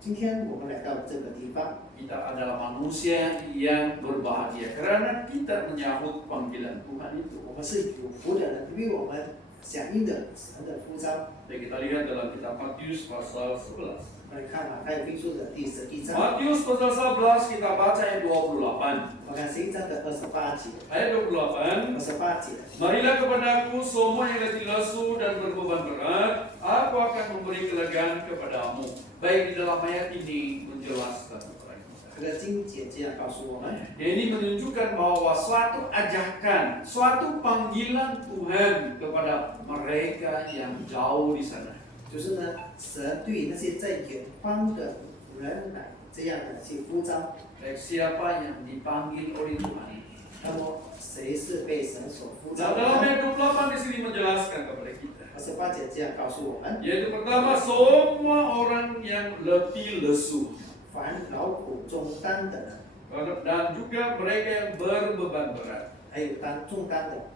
今天我们来到这个地方， kita adalah manusia yang berbahagia karena kita menyambut panggilan Tuhan itu. 我们是有福的人，因为我们响应的神的呼召。 Baik, kita lihat dalam kitab Matius pasal 11. 我们看马太福音书的第11章， Matius pasal 11 kita baca ayat 28. 我看11章的28节， Ayat 28. 28节， Marilah kepadaku semua yang letih lesu dan berbeban berat, aku akan memberi kelegaan kepadamu. Baik, di dalam ayat ini menjelaskan kepada kita. 这个经节这样告诉我们， Ini menunjukkan bahwa suatu ajakan, suatu panggilan Tuhan kepada mereka yang jauh di sana. 就是呢，神对那些在远方的人来这样的去呼召。 Baik, siapa yang dipanggil oleh Tuhan ini? 那么谁是被神所呼 Nah, 召 dalam 的？ ayat 28 di sini menjelaskan kepada kita. 28节这样告诉我们： Yaitu pertama, semua orang yang letih lesu. 凡劳苦重担的人， Dan juga mereka yang berbeban berat. 还有担重担的。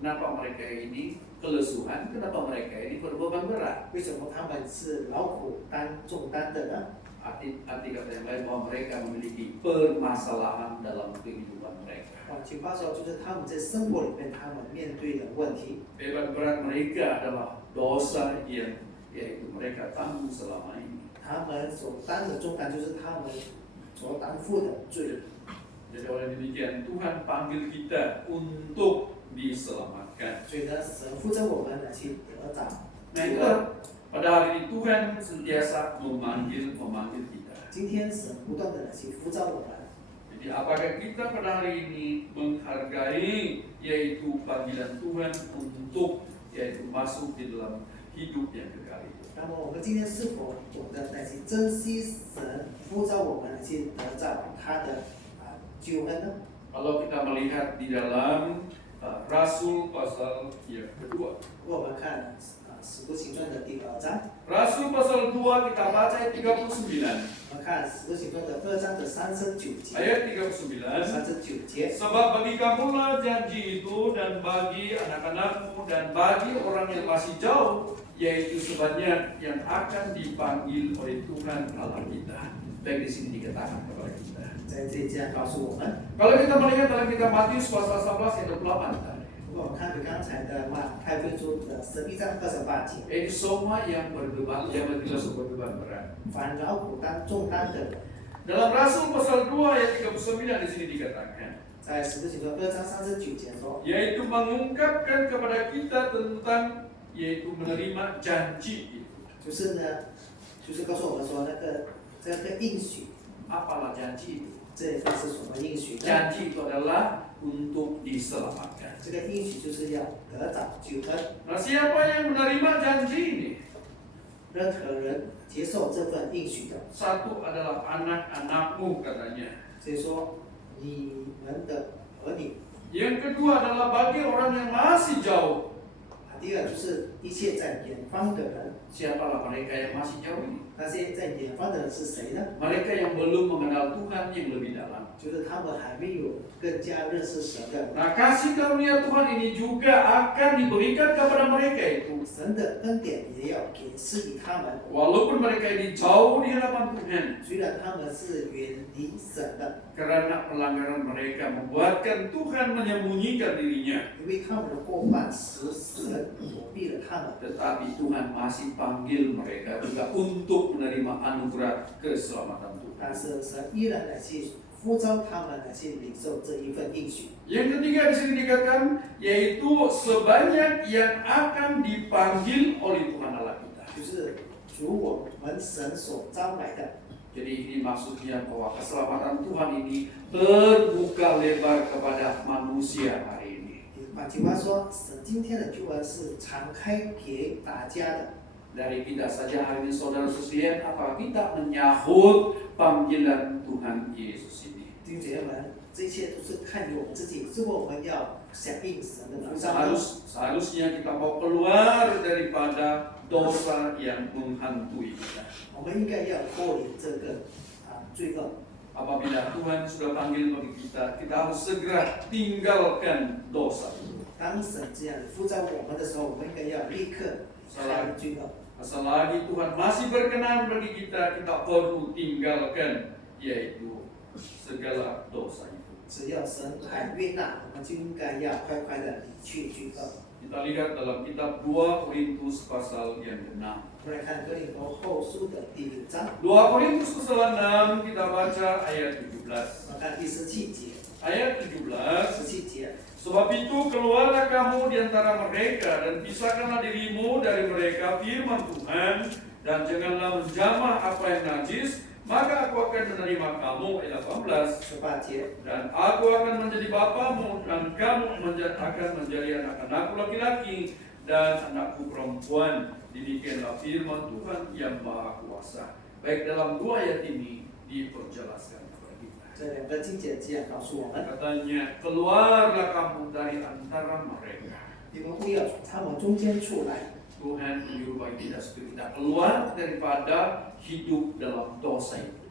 Kenapa mereka ini kelesuhan? Kenapa mereka ini berbeban berat? 为什么他们是劳苦担重担的呢？ Arti kata yang lain bahwa mereka memiliki permasalahan dalam kehidupan mereka. 换句话说，就是他们在生活里面他们面对的问题。 Beban berat mereka adalah dosa yang yaitu mereka tanggung selama ini. 他们所担的重担就是他们所担负的罪。 Jadi oleh demikian Tuhan panggil kita untuk diselamatkan. 所以呢，神呼召我们来去得着。 Nah itu pada hari ini Tuhan sentiasa memanggil kita. 今天神不断的来去呼召我们。 Jadi apakah kita pada hari ini menghargai yaitu panggilan Tuhan untuk yaitu masuk di dalam hidup yang kekal itu? 那么我们今天是否懂得来去珍惜神呼召我们来去得着他的救恩呢？ Kalau kita melihat di dalam Rasul pasal yang kedua. 如果我们看使徒行传的第2章， Rasul pasal 2 kita baca ayat 39. 我们看使徒行传的2章的39节。 Ayat 39. 39节。 Sebab bagi kamulah janji itu dan bagi anak-anakmu dan bagi orang yang masih jauh, yaitu sebanyak yang akan dipanggil oleh Tuhan Allah kita. Baik di sini dikatakan kepada kita. 在这一节告诉我们， Kalau kita melihat dalam kitab Matius pasal 11 ayat 28 tadi, 如果我们看刚才的太妃书的11章28节， ini semua yang berbeban, yang berbeban berat. 凡劳苦担重担的人， Dalam Rasul pasal 2 ayat 39 di sini dikatakan, 在使徒行传2章39节说， yaitu mengungkapkan kepada kita tentang yaitu menerima janji itu. 就是呢，就是告诉我们说这个应许， Apalah janji itu? 这个是什么应许呢？ Janji itu adalah untuk diselamatkan. 这个应许就是要得着救恩， Nah, siapa yang menerima janji ini? 任何人接受这份应许的， Satu adalah anak-anakmu katanya. 所以说你们的儿女。 Yang kedua adalah bagi orang yang masih jauh. 第二就是一切在远方的人， Siapalah mereka yang masih jauh ini? 那些在远方的人是谁呢？ Mereka yang belum mengenal Tuhan yang lebih dalam. 就是他们还没有更加认识神的。 Nah, kasih karunia Tuhan ini juga akan diberikan kepada mereka itu. 神的恩典也要给赐予他们， Walaupun mereka ini jauh di hadapan Tuhan. 虽然他们是远离神的， Karena pelanggaran mereka membuatkan Tuhan menyembunyikan dirinya. 因为他们的过犯使神躲避了他们。 Tetapi Tuhan masih panggil mereka juga untuk menerima anugerah keselamatan Tuhan. 但是神依然来去呼召他们来去领受这一份应许。 Yang ketiga di sini dikatakan yaitu sebanyak yang akan dipanggil oleh Tuhan Allah kita. 就是主我们神所招来的。 Jadi ini maksudnya bahwa keselamatan Tuhan ini terbuka lebar kepada manusia hari ini. 换句话说，神今天的救恩是敞开给大家的。 Dari kita saja hari ini saudara sekalian, apa kita menyahut panggilan Tuhan Yesus ini? 弟兄姐妹们，这一切都是看于我们自己，是否我们要响应神的呼召呢？ Seharusnya kita mau keluar daripada dosa yang menghantui kita. 我们应该要脱离这个罪恶。 Apabila Tuhan sudah panggil bagi kita, kita harus segera tinggalkan dosa itu. 当神这样呼召我们的时候，我们应该要立刻离罪恶。 Selagi Tuhan masih berkenan bagi kita, kita perlu tinggalkan yaitu segala dosa itu. 只要神还悦纳，我们就应该要快快的离去罪恶。 Kita lihat dalam kitab 2 Korintus pasal yang ke-6. 我们来看哥林多后书的第6章， 2 Korintus pasal 6 kita baca ayat 17. 我们看第17节。 Ayat 17. 17节， Sebab itu keluarlah kamu di antara mereka dan pisahkanlah dirimu dari mereka firman Tuhan dan janganlah menjamah apa yang najis, maka aku akan menerima kamu. Ayat 18. 18节， Dan aku akan menjadi bapamu dan kamu akan menjadi anak-anakku laki-laki dan anakku perempuan. Demikianlah firman Tuhan yang Maha Kuasa. Baik dalam 2 ayat ini diperjelaskan kepada kita. 这两个经节这样告诉我们： Katanya, keluarlah kamu dari antara mereka. 你们不要从他们中间出来。 Tuhan menyuruh bagi kita supaya kita keluar daripada hidup dalam dosa itu.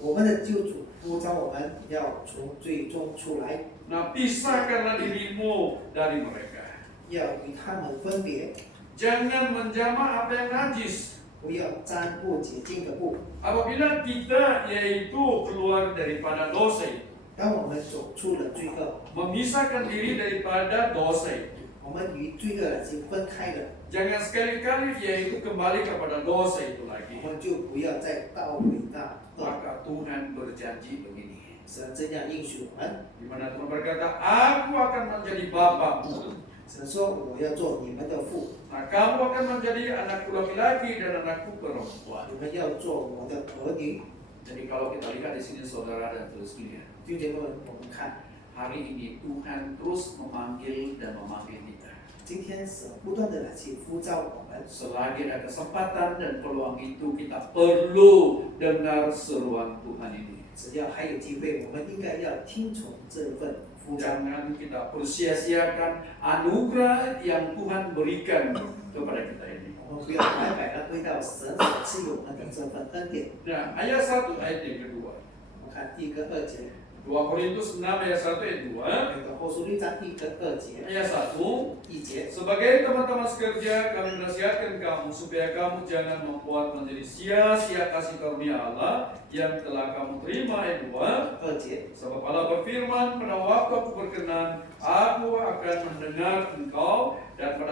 我们的救主呼召我们要从最终出来， Nah, pisahkanlah dirimu dari mereka. 要与他们分别， Jangan menjamah apa yang najis. 不要沾不洁净的布。 Apabila kita yaitu keluar daripada dosa itu, 当我们走出了罪恶， memisahkan diri daripada dosa itu, 我们与罪恶是分开的， jangan sekali-kali yaitu kembali kepada dosa itu 我 lagi. 们就不要再倒回那恶。 Maka Tuhan berjanji begini, 神这样应许我们， di mana Tuhan berkata, aku akan menjadi bapamu. 神说我要做你们的父， Nah, kamu akan menjadi anakku laki-laki dan anakku perempuan. 你们要做我的儿女。 Jadi kalau kita lihat di sini saudara dan terusnya, 弟兄姐妹们，我们看 hari ini Tuhan terus memanggil dan memanggil kita. 今天神不断的来去呼召我们， Selagi ada kesempatan dan peluang itu, kita perlu dengar seruan Tuhan ini. 只要还有机会，我们应该要听从这份呼召， Jangan kita persia-siakan anugerah yang Tuhan berikan kepada kita ini. 我们不要白白的归到神所赐予我们的这份恩典。 Nah, ayat 1 ayat yang kedua. 我们看1跟2节， 2 Korintus 6 ayat 1 ayat 2. 那个后书6章1跟2节， Ayat 1. 1节， Sebagai teman-teman sekerja, kami menasihatkan kamu supaya kamu jangan membuat menjadi sia-sia kasih karunia Allah yang telah kamu terima. Ayat 2. 2节， Sebab Allah berfirman, pada waktu aku berkenan, aku akan mendengar engkau dan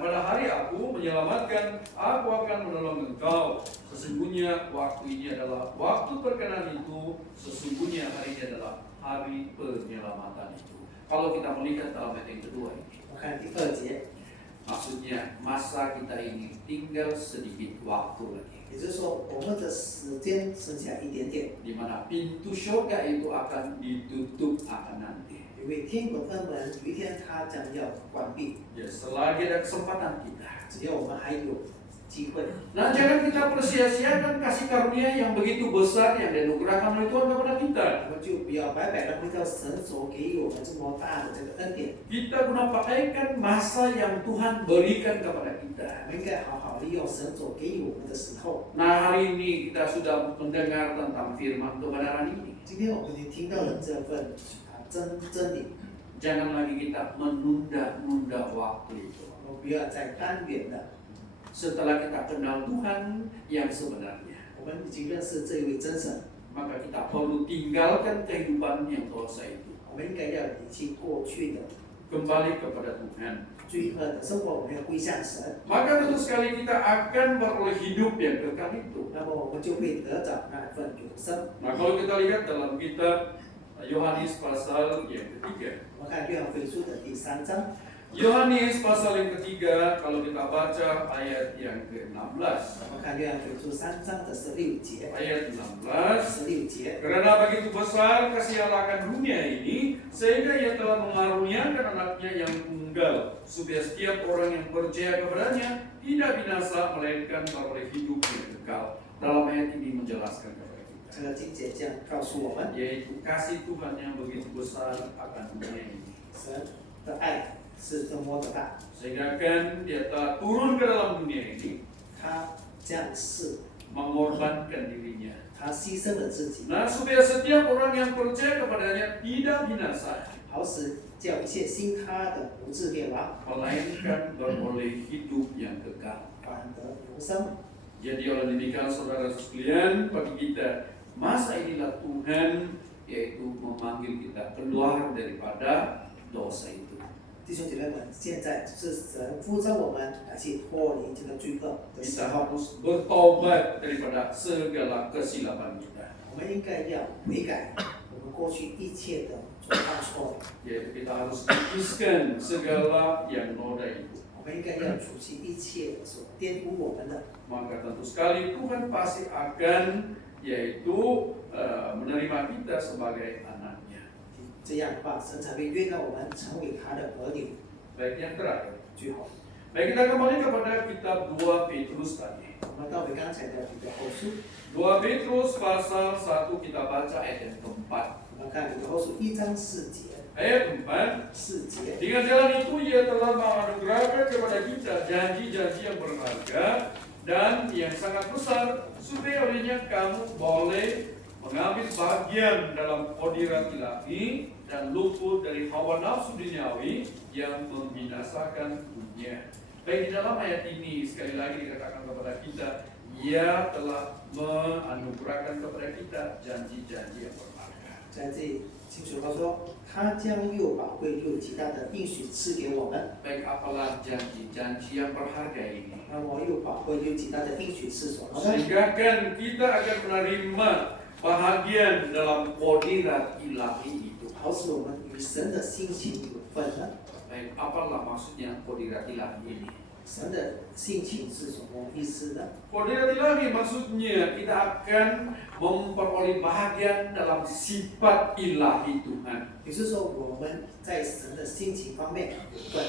pada hari aku menyelamatkan, aku akan menolong engkau. Sesungguhnya waktu ini adalah waktu perkenan itu, sesungguhnya hari ini adalah hari penyelamatan itu. Kalau kita melihat dalam ayat yang kedua ini, 我看第2节， maksudnya masa kita ini tinggal sedikit waktu lagi, 也就是说我们的时间剩下一点点， di mana pintu surga itu akan ditutup akan nanti. 因为天国的门有一天它将要关闭， Ya, selagi ada kesempatan kita. 只要我们还有机会， Nah, jangan kita persia-siakan kasih karunia yang begitu besar yang dianugerahkan oleh Tuhan kepada kita. 我们就不要白白的归到神所给予我们这么大的这个恩典， Kita guna pakaikan masa yang Tuhan berikan kepada kita. 我们应该好好利用神所给予我们的时候。 Nah, hari ini kita sudah mendengar tentang firman kebenaran ini. 今天我们已经听到了这份真理， Jangan lagi kita menunda-nunda waktu itu. 我们不要再单元的。 Setelah kita kenal Tuhan yang sebenarnya, 我们已经认识这一位真神， maka kita perlu tinggalkan kehidupan yang dosa itu. 我们应该要离弃过去的 Kembali kepada Tuhan. 罪恶的生活，我们要归向神， Maka tentu sekali kita akan beroleh hidup yang kekal itu. 那么我们就会得着那份永生。 Nah, kalau kita lihat dalam kitab Yohanes pasal yang ketiga. 我们看约翰福音书的第3章， Yohanes pasal yang ketiga, kalau kita baca ayat yang ke-16. 我们看约翰福音书3章的16节， Ayat 16. 16节， Karena begitu besar kasih Allah akan dunia ini, sehingga ia telah mengaruniakan anaknya yang tunggal, supaya setiap orang yang percaya kepadanya tidak binasa, melainkan beroleh hidup yang kekal. Dalam ayat ini menjelaskan kepada kita, 这个经节这样告诉我们， yaitu kasih Tuhan yang begitu besar akan dunia ini, 神的爱是多么的大， sehingga kan dia telah turun ke dalam dunia ini, 他降世， mengorbankan dirinya. 他牺牲了自己， Nah, supaya setiap orang yang percaya kepadanya tidak binasa, 好使叫一切信他的不至灭亡， melainkan beroleh hidup yang kekal. 反得永生。 Jadi oleh demikian saudara sekalian, bagi kita masa inilah Tuhan yaitu memanggil kita keluar daripada dosa itu. 弟兄姐妹们，现在是神呼召我们来去脱离这个罪恶的时 Kita 候， harus bertobat daripada segala kesilapan kita. 我们应该要悔改我们过去一切的所犯错的， Yaitu kita harus hapuskan segala yang noda itu. 我们应该要除去一切所玷污我们的。 Maka tentu sekali Tuhan pasti akan yaitu menerima kita sebagai anaknya. 这样的话，神才会悦纳我们成为他的儿女。 Baik, yang terakhir. 最后， Baik, kita kembali kepada kitab 2 Petrus tadi. 我们到回刚才的彼得后书， 2 Petrus pasal 1 kita baca ayat yang keempat. 我们看彼得后书1章4节， Ayat 4. 4节， Dengan jalan itu ia telah menganugerahkan kepada kita janji-janji yang berharga dan yang sangat besar, supaya olehnya kamu boleh mengambil bagian dalam hadirat ilahi dan luput dari hawa nafsu duniawi yang membinasakan dunia. Baik, di dalam ayat ini sekali lagi dikatakan kepada kita, Ia telah menganugerahkan kepada kita janji-janji yang berharga. 在这里清楚他说，他将又宝贵又极大的应许赐给我们。 Baik, apalah janji-janji yang berharga ini? 那么又宝贵又极大的应许是什么呢？ Sehingga kan kita akan menerima bahagian dalam hadirat ilahi itu. 好使我们与神的心情有份呢？ Baik, apalah maksudnya hadirat ilahi ini? 神的性情是什么意思呢？ Hadirat ilahi maksudnya kita akan memperoleh bahagian dalam sifat ilahi Tuhan. 也就是说，我们在神的心情方面有份。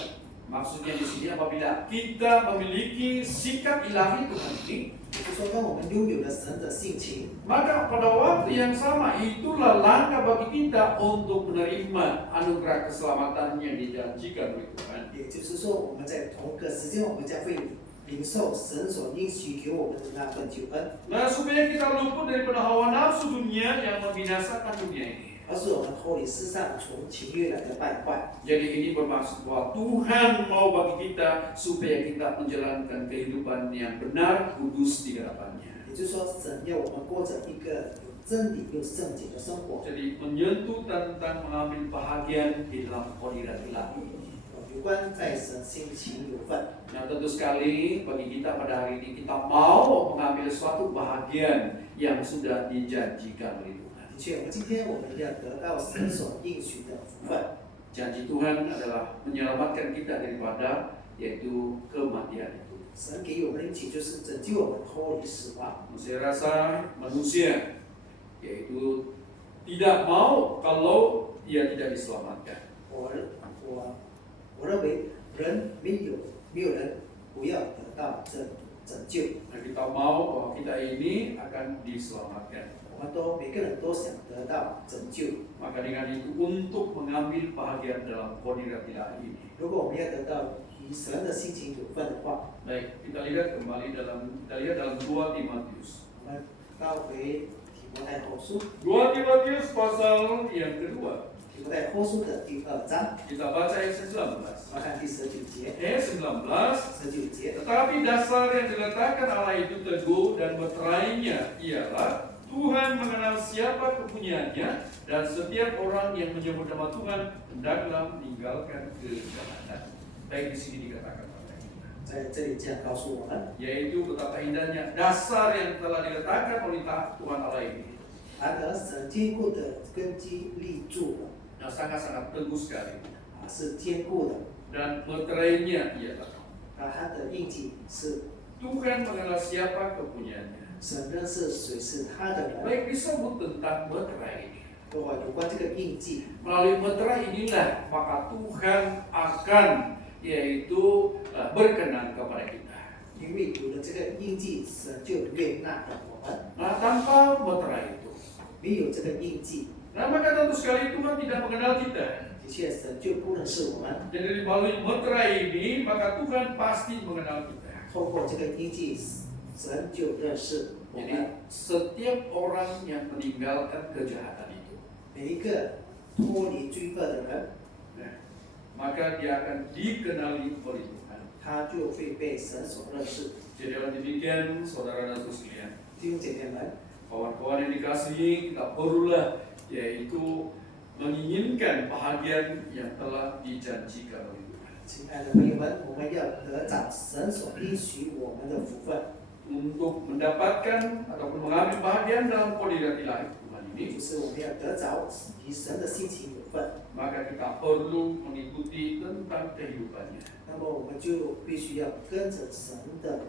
Maksudnya di sini apabila kita memiliki sikap ilahi Tuhan ini, 也就是说，当我们拥有了神的性情， maka pada waktu yang sama itulah langkah bagi kita untuk menerima anugerah keselamatan yang dijanjikan oleh Tuhan. 也就是说，我们在同个时间，我们将会领受神所应许给我们的那份救恩， Nah, supaya kita luput daripada hawa nafsu dunia yang membinasakan dunia ini. 而是我们脱离世上从情欲来的败坏。 Jadi ini bermaksud bahwa Tuhan mau bagi kita supaya kita menjalankan kehidupan yang benar, kudus di hadapannya. 也就是说，神要我们过着一个有真理又圣洁的生活。 Jadi menyentuh tentang mengambil bahagian di dalam hadirat ilahi ini. 有关在神心情有份。 Nah, tentu sekali bagi kita pada hari ini kita mau mengambil suatu bahagian yang sudah dijanjikan oleh Tuhan. 的确，我们今天我们要得到神所应许的福分。 Janji Tuhan adalah menyelamatkan kita daripada yaitu kematian itu. 神给我们的应许就是拯救我们脱离死亡。 Saya rasa manusia yaitu tidak mau kalau ia tidak diselamatkan. 我认为人没有人不要得到这拯救， Nah, kita mau bahwa kita ini akan diselamatkan. 我们每个人都想得到拯救。 Maka dengan itu untuk mengambil bahagian dalam hadirat ilahi ini. 如果我们要得到与神的心情有份的话， Baik, kita lihat dalam 2 Timotius. 我们到回提摩太后书， 2 Timotius pasal yang kedua. 提摩太后书的第2章， Kita baca ayat 19. 我们看第19节。Ayat 19. 19节， Tetapi dasar yang diletakkan Allah itu teguh dan meterainya ialah Tuhan mengenal siapa kepunyaannya dan setiap orang yang menyebut nama Tuhan hendaklah meninggalkan kejahatan. Baik, di sini dikatakan pada kita, 在这里这样告诉我们， yaitu betapa indahnya dasar yang telah diletakkan oleh Tuhan Allah ini. 然而神坚固的根基立住了， Nah, sangat-sangat teguh sekali. 是坚固的， Dan meterainya ialah 他的印记是 Tuhan mengenal siapa kepunyaannya. 神认识谁是他的人。 Baik, disebut tentang meterai ini. 有关这个印记， Melalui meterai inilah maka Tuhan akan yaitu berkenan kepada kita. 因为有了这个印记，神就悦纳了我们。 Nah, tanpa meterai itu, 没有这个印记， nah maka tentu sekali Tuhan tidak mengenal kita. 的确神就不认识我们。 Jadi melalui meterai ini maka Tuhan pasti mengenal kita. 透过这个印记，神就认识我 Jadi 们。 setiap orang yang meninggalkan kejahatan itu, 每一个脱离罪恶的人， nah, maka dia akan dikenali oleh Tuhan. 他就会被神所认识。 Jadi dengan demikian, saudara dan sekalian, 弟兄姐妹们， kawan-kawan yang dikasihi, kita perlulah yaitu menginginkan bahagian yang telah dijanjikan oleh Tuhan. 亲爱的朋友们，我们要得着神所应许我们的福分， Untuk mendapatkan ataupun mengambil bahagian dalam hadirat ilahi Tuhan ini, 就是我们要得着与神的心情有份。 maka kita perlu mengikuti tentang kehidupannya. 那么我们就必须要跟着神的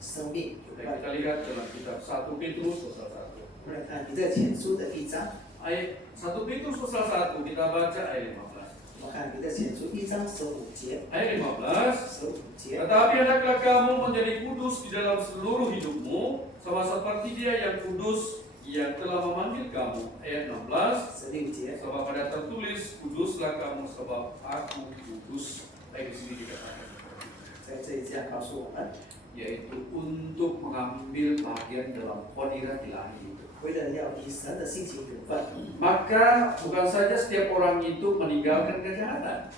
生命有 Baik, 份。 kita lihat dalam kitab 1 Petrus pasal 1. 我们来看你在前书的1章， Ayat 1 Petrus pasal 1 kita baca ayat 15. 我们看你在前书1章15节， Ayat 15. 15节。 Tetapi hendaklah kamu menjadi kudus di dalam seluruh hidupmu, sama seperti Dia yang kudus yang telah memanggil kamu. Ayat 16. 16节， Sebab pada tertulis, kuduslah kamu sebab aku kudus. Baik, di sini dikatakan. 在这里这样告诉我们， yaitu untuk mengambil bagian dalam hadirat ilahi itu. 为了要与神的性情有份， Maka bukan saja setiap orang itu meninggalkan kejahatan,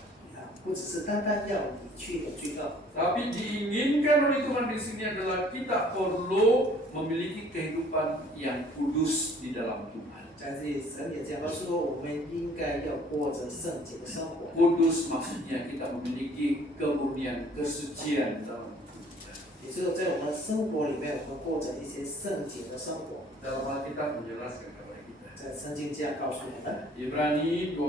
不只是单单要你去的罪恶， tapi diinginkan oleh Tuhan di sini adalah kita perlu memiliki kehidupan yang kudus di dalam Tuhan. 在这里神也讲到说，我们应该要过着圣洁的生活。 Kudus maksudnya kita memiliki kemurnian, kesucian dalam hidup kita. 也就是在我们的生活里面，我们过着一些圣洁的生活。 Dalam Alkitab menjelaskan kepada kita. 在圣经这样告诉我们。 Ibrani 12,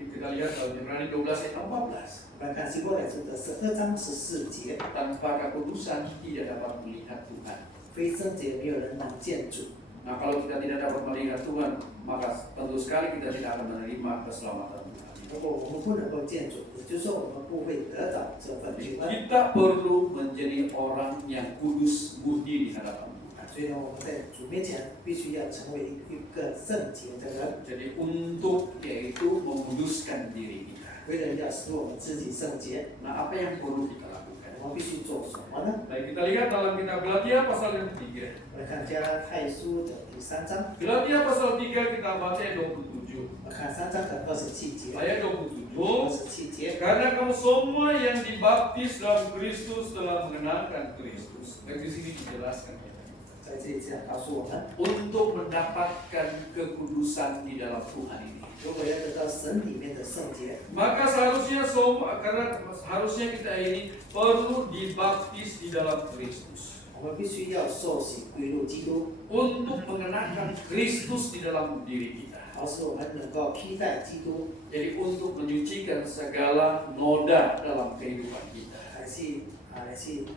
kita lihat dalam Ibrani 12 ayat 14. 我们来看希伯来书的12章14节， Tanpa kekudusan tidak dapat melihat Tuhan. 非圣洁没有人能见主。 Nah, kalau kita tidak dapat melihat Tuhan, maka tentu sekali kita tidak akan menerima keselamatan Tuhan. 如果我们不能够见主，也就是说我们不会得到这份救恩。 Kita perlu menjadi orang yang kudus murni di hadapan Tuhan. 所以呢，我们在主面前必须要成为一个圣洁的人， Jadi untuk yaitu menguduskan diri kita. 为了要使我们自己圣洁， Nah, apa yang perlu kita lakukan? 我们必须做什么呢？ Baik, kita lihat dalam kitab Galatia pasal yang ketiga. 我们看加拉太书的第3章， Galatia pasal 3 kita baca ayat 27. 我们看3章的27节， Ayat 27. 27节， Karena kamu semua yang dibaptis dalam Kristus telah mengenalkan Kristus. Baik, di sini dijelaskan ya. 在这里这样告诉我们， Untuk mendapatkan kekudusan di dalam Tuhan ini. 如果要得到神里面的圣洁， Maka seharusnya semua, karena harusnya kita ini perlu dibaptis di dalam Kristus. 我们必须要受洗归入基督， Untuk mengenakan Kristus di dalam diri kita. 好使我们能够披戴基督， Jadi untuk menyucikan segala noda dalam kehidupan kita. 来去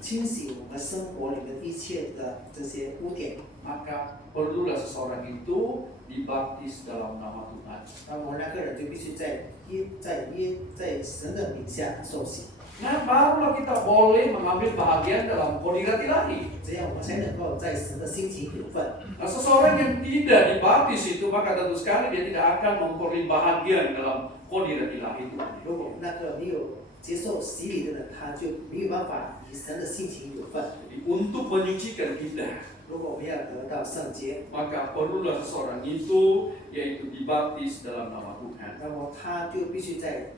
清洗我们生活里面一切的这些污点。 Maka perlulah seseorang itu dibaptis dalam nama Tuhan. 那我们那个人就必须在神的名下受洗， Nah, barulah kita boleh mengambil bahagian dalam hadirat ilahi. 这样我们才能够在神的心情有份。 Nah, seseorang yang tidak dibaptis itu maka tentu sekali dia tidak akan memperoleh bahagian dalam hadirat ilahi itu. 如果那个没有接受洗礼的人，他就没有办法与神的心情有份。 Jadi untuk menyucikan kita, 如果我们要得到圣洁， maka perlulah seseorang itu yaitu dibaptis dalam nama Tuhan. 那么他就必须在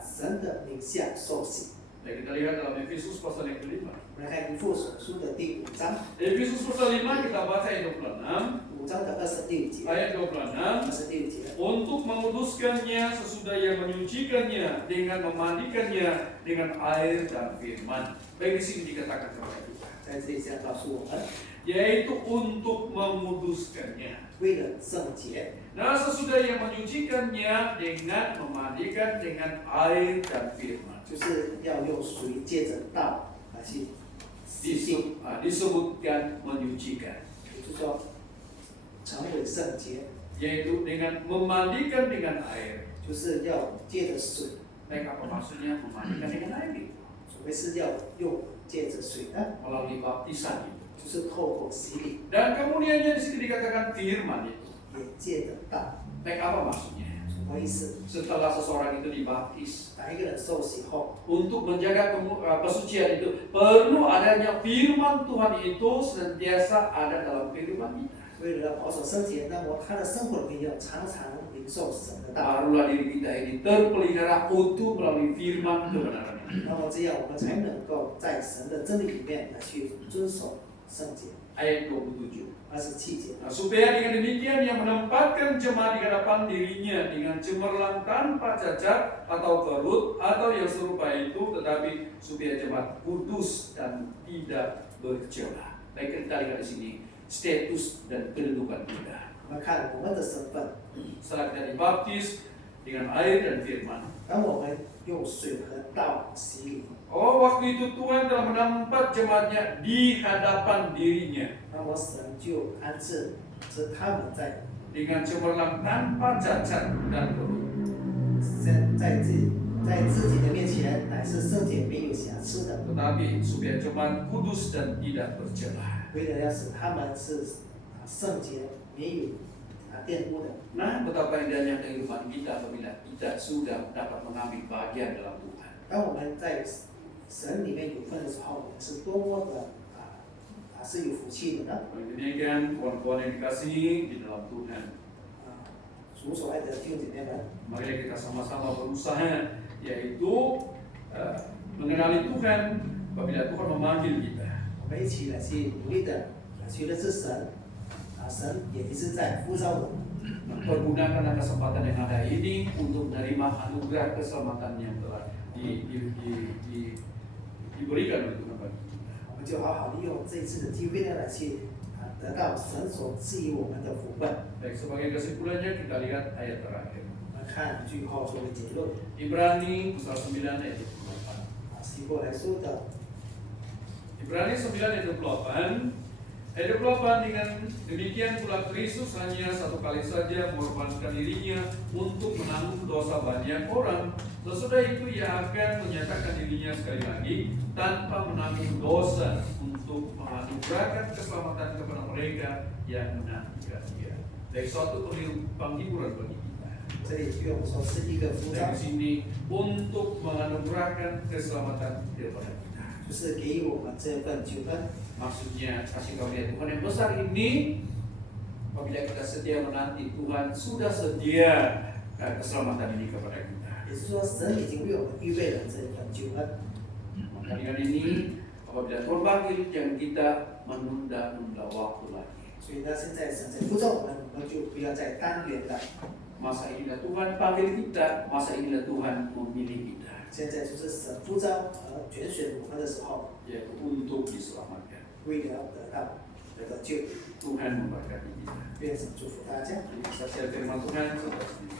神的名下受洗。 Nah, kita lihat dalam Efesus pasal yang kelima. 我们来看以弗所书的第5章， Efesus pasal 5 kita baca ayat 26. 5章的26节， Ayat 26. 26节。 Untuk menguduskannya sesudah ia menyucikannya dengan memandikannya dengan air dan firman. Baik, di sini dikatakan kepada kita, 在这里这样告诉我们， yaitu untuk menguduskannya. 为了圣洁， Nah, sesudah ia menyucikannya dengan memandikan dengan air dan firman. 就是要用水借着道来去洗净， Disebutkan menyucikan, 也就是说成为圣洁， yaitu dengan memandikan dengan air. 就是要借着水， Baik, apa maksudnya memandikan dengan air itu? 所谓是要用借着水的， Melalui baptisan itu. 就是透过洗礼， Dan kemudiannya di sini dikatakan firman itu. 也借着道。 Baik, apa maksudnya? 什么意思？ Setelah seseorang itu dibaptis, 当一个人受洗后， untuk menjaga kesucian itu perlu adanya firman Tuhan itu senantiasa ada dalam kehidupan kita. 为了要保守圣洁，那么他的生活里面要常常领受神的道。 Barulah diri kita ini terpelihara utuh melalui firman kebenaran ini. 那么这样，我们才能够在神的真理里面来去遵守圣洁。 Ayat 27. 27节， Nah, supaya dengan demikian yang menempatkan jemaat di hadapan dirinya dengan cemerlang tanpa cacat atau kerut atau yang serupa itu, tetapi supaya jemaat kudus dan tidak bercela. Baik, kita lihat di sini status dan kedudukan kita. 我们看我们的身份。 Setelah kita dibaptis dengan air dan firman. 当我们用水和道洗礼， Oh, waktu itu Tuhan telah menempat jemaatnya di hadapan dirinya 那么神就安置着他们在 dengan cemerlang tanpa cacat dan kerut. 在自己的面前乃是圣洁没有瑕疵的， Tetapi supaya jemaat kudus dan tidak bercela. 为了要使他们是圣洁没有玷污的。 Nah, betapa indahnya kehidupan kita apabila kita sudah dapat mengambil bagian dalam Tuhan. 当我们在神里面有份的时候，我们是多么的是有福气的呢？ Demikian kawan-kawan yang dikasihi di dalam Tuhan. 主所爱的弟兄姐妹们， Mari kita sama-sama berusaha, yaitu mengenali Tuhan apabila Tuhan memanggil kita. 我们一起来去努力的去认识神，神也一直在呼召我们。 Pergunakan kesempatan yang ada ini untuk menerima anugerah keselamatan yang telah diberikan oleh Tuhan bagi kita. 我们就好好利用这一次的机会呢，来去得到神所赐予我们的福分。 Baik, sebagai kesimpulannya kita lihat ayat terakhir. 我们看句号作为结论， Ibrani pasal 9 ayat 28. 希伯来书的 Ibrani 9 ayat 28. Ayat 28, dengan demikian pula Kristus hanya satu kali saja mengorbankan dirinya untuk menanggung dosa banyak orang. Sesudah itu ia akan menyatakan dirinya sekali lagi tanpa menanggung dosa untuk menganugerahkan keselamatan kepada mereka yang menantikan dia. Dari suatu penghiburan bagi kita. 这里对我们说是一个呼召 Dari， sini untuk menganugerahkan keselamatan kepada kita. 就是给予我们这份救恩。 Maksudnya kasih karunia Tuhan yang besar ini, apabila kita setia menanti, Tuhan sudah sedia keselamatan ini kepada kita. 也是说，神已经为我们预备了这份救恩。 Maka dengan ini, apabila Tuhan panggil, jangan kita menunda-nunda waktu lagi. 所以呢，现在神在呼召我们，我们就不要再单元了。 Masa inilah Tuhan panggil kita, masa inilah Tuhan memilih kita, 现在就是神呼召和拣选我们的时候， yaitu untuk diselamatkan. 为了得到得救。 Tuhan memberkati kita. 愿神祝福大家。 Jadi saksian firman Tuhan sampai sini.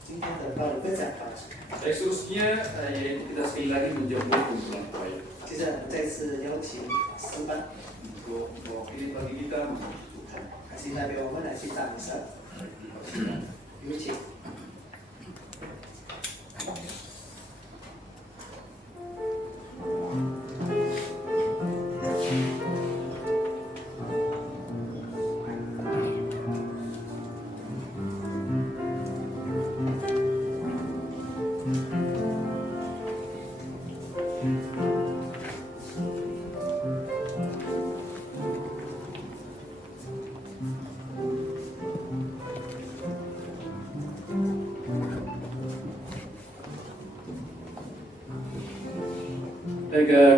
今天的道理分享到此。 Baik, seterusnya yaitu kita sekali lagi menjemput kumpulan choir 接着我们再次邀请诗班， untuk mewakili bagi kita memuji Tuhan. 还是代表我们来去赞美神。有请。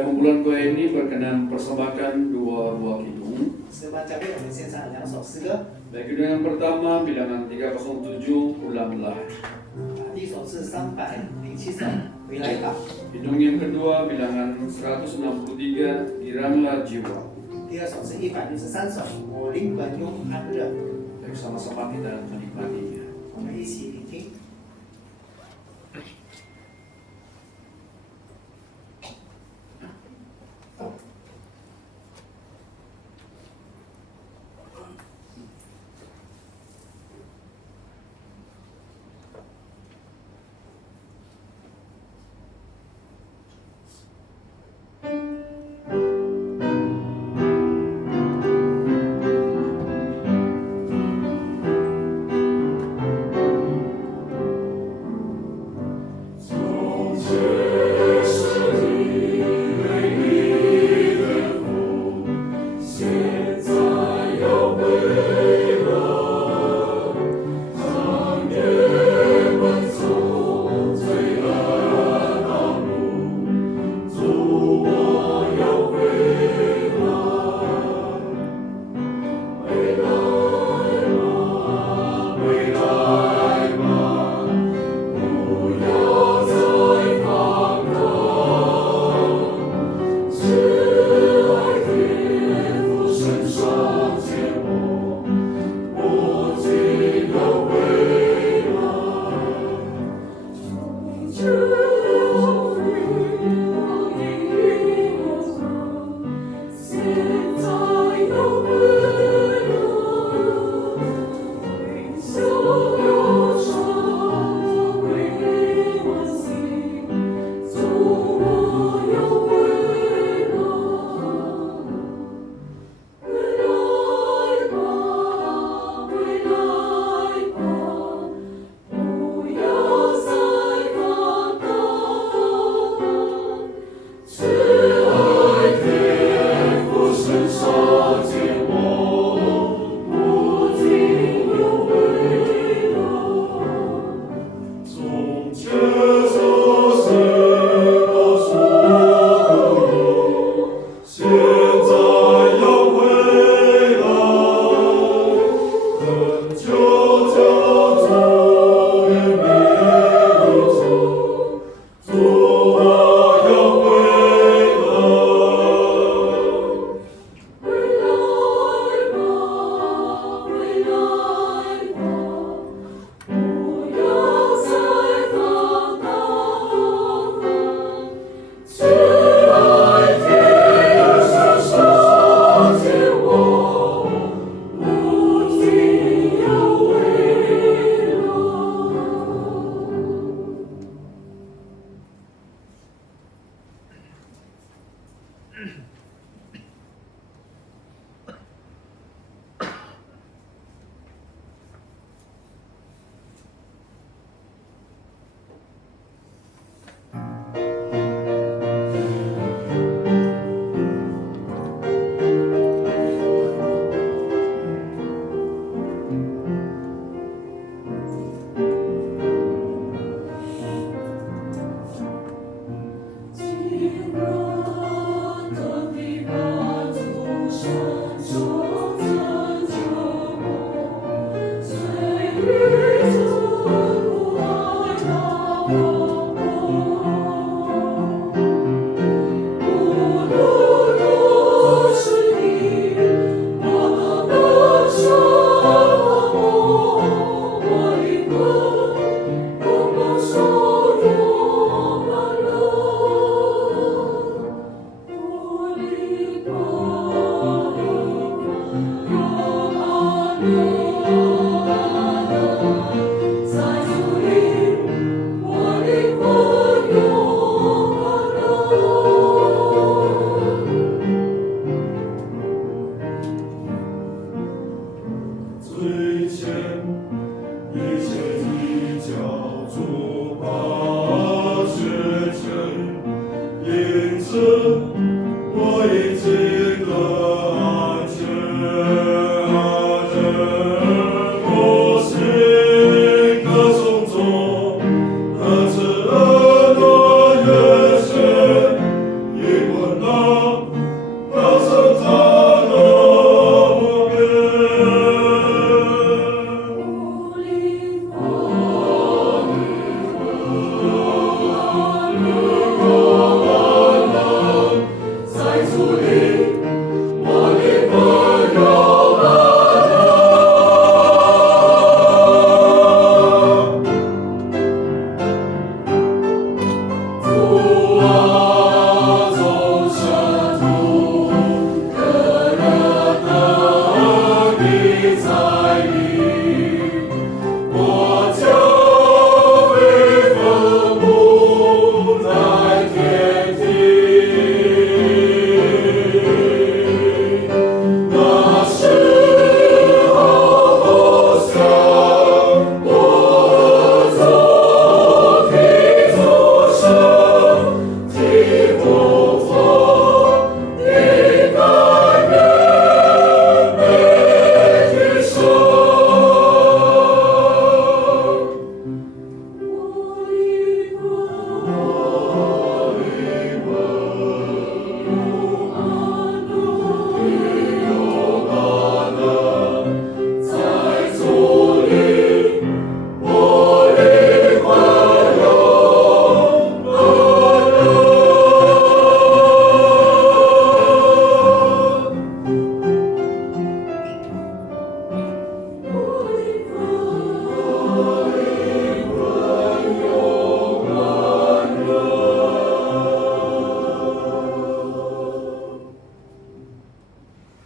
Kumpulan choir ini berkenan persembahkan dua buah kidung. 诗班将为我们献上2首诗歌。 Baik, kidung yang pertama bilangan 307 ulanglah. 第一首是307首回来吧。 Kidung yang kedua bilangan 163 giranglah jiwa. 第二首是163首我灵魂拥安乐。 Baik, sama-sama kita menikmatinya. 我们一起聆听。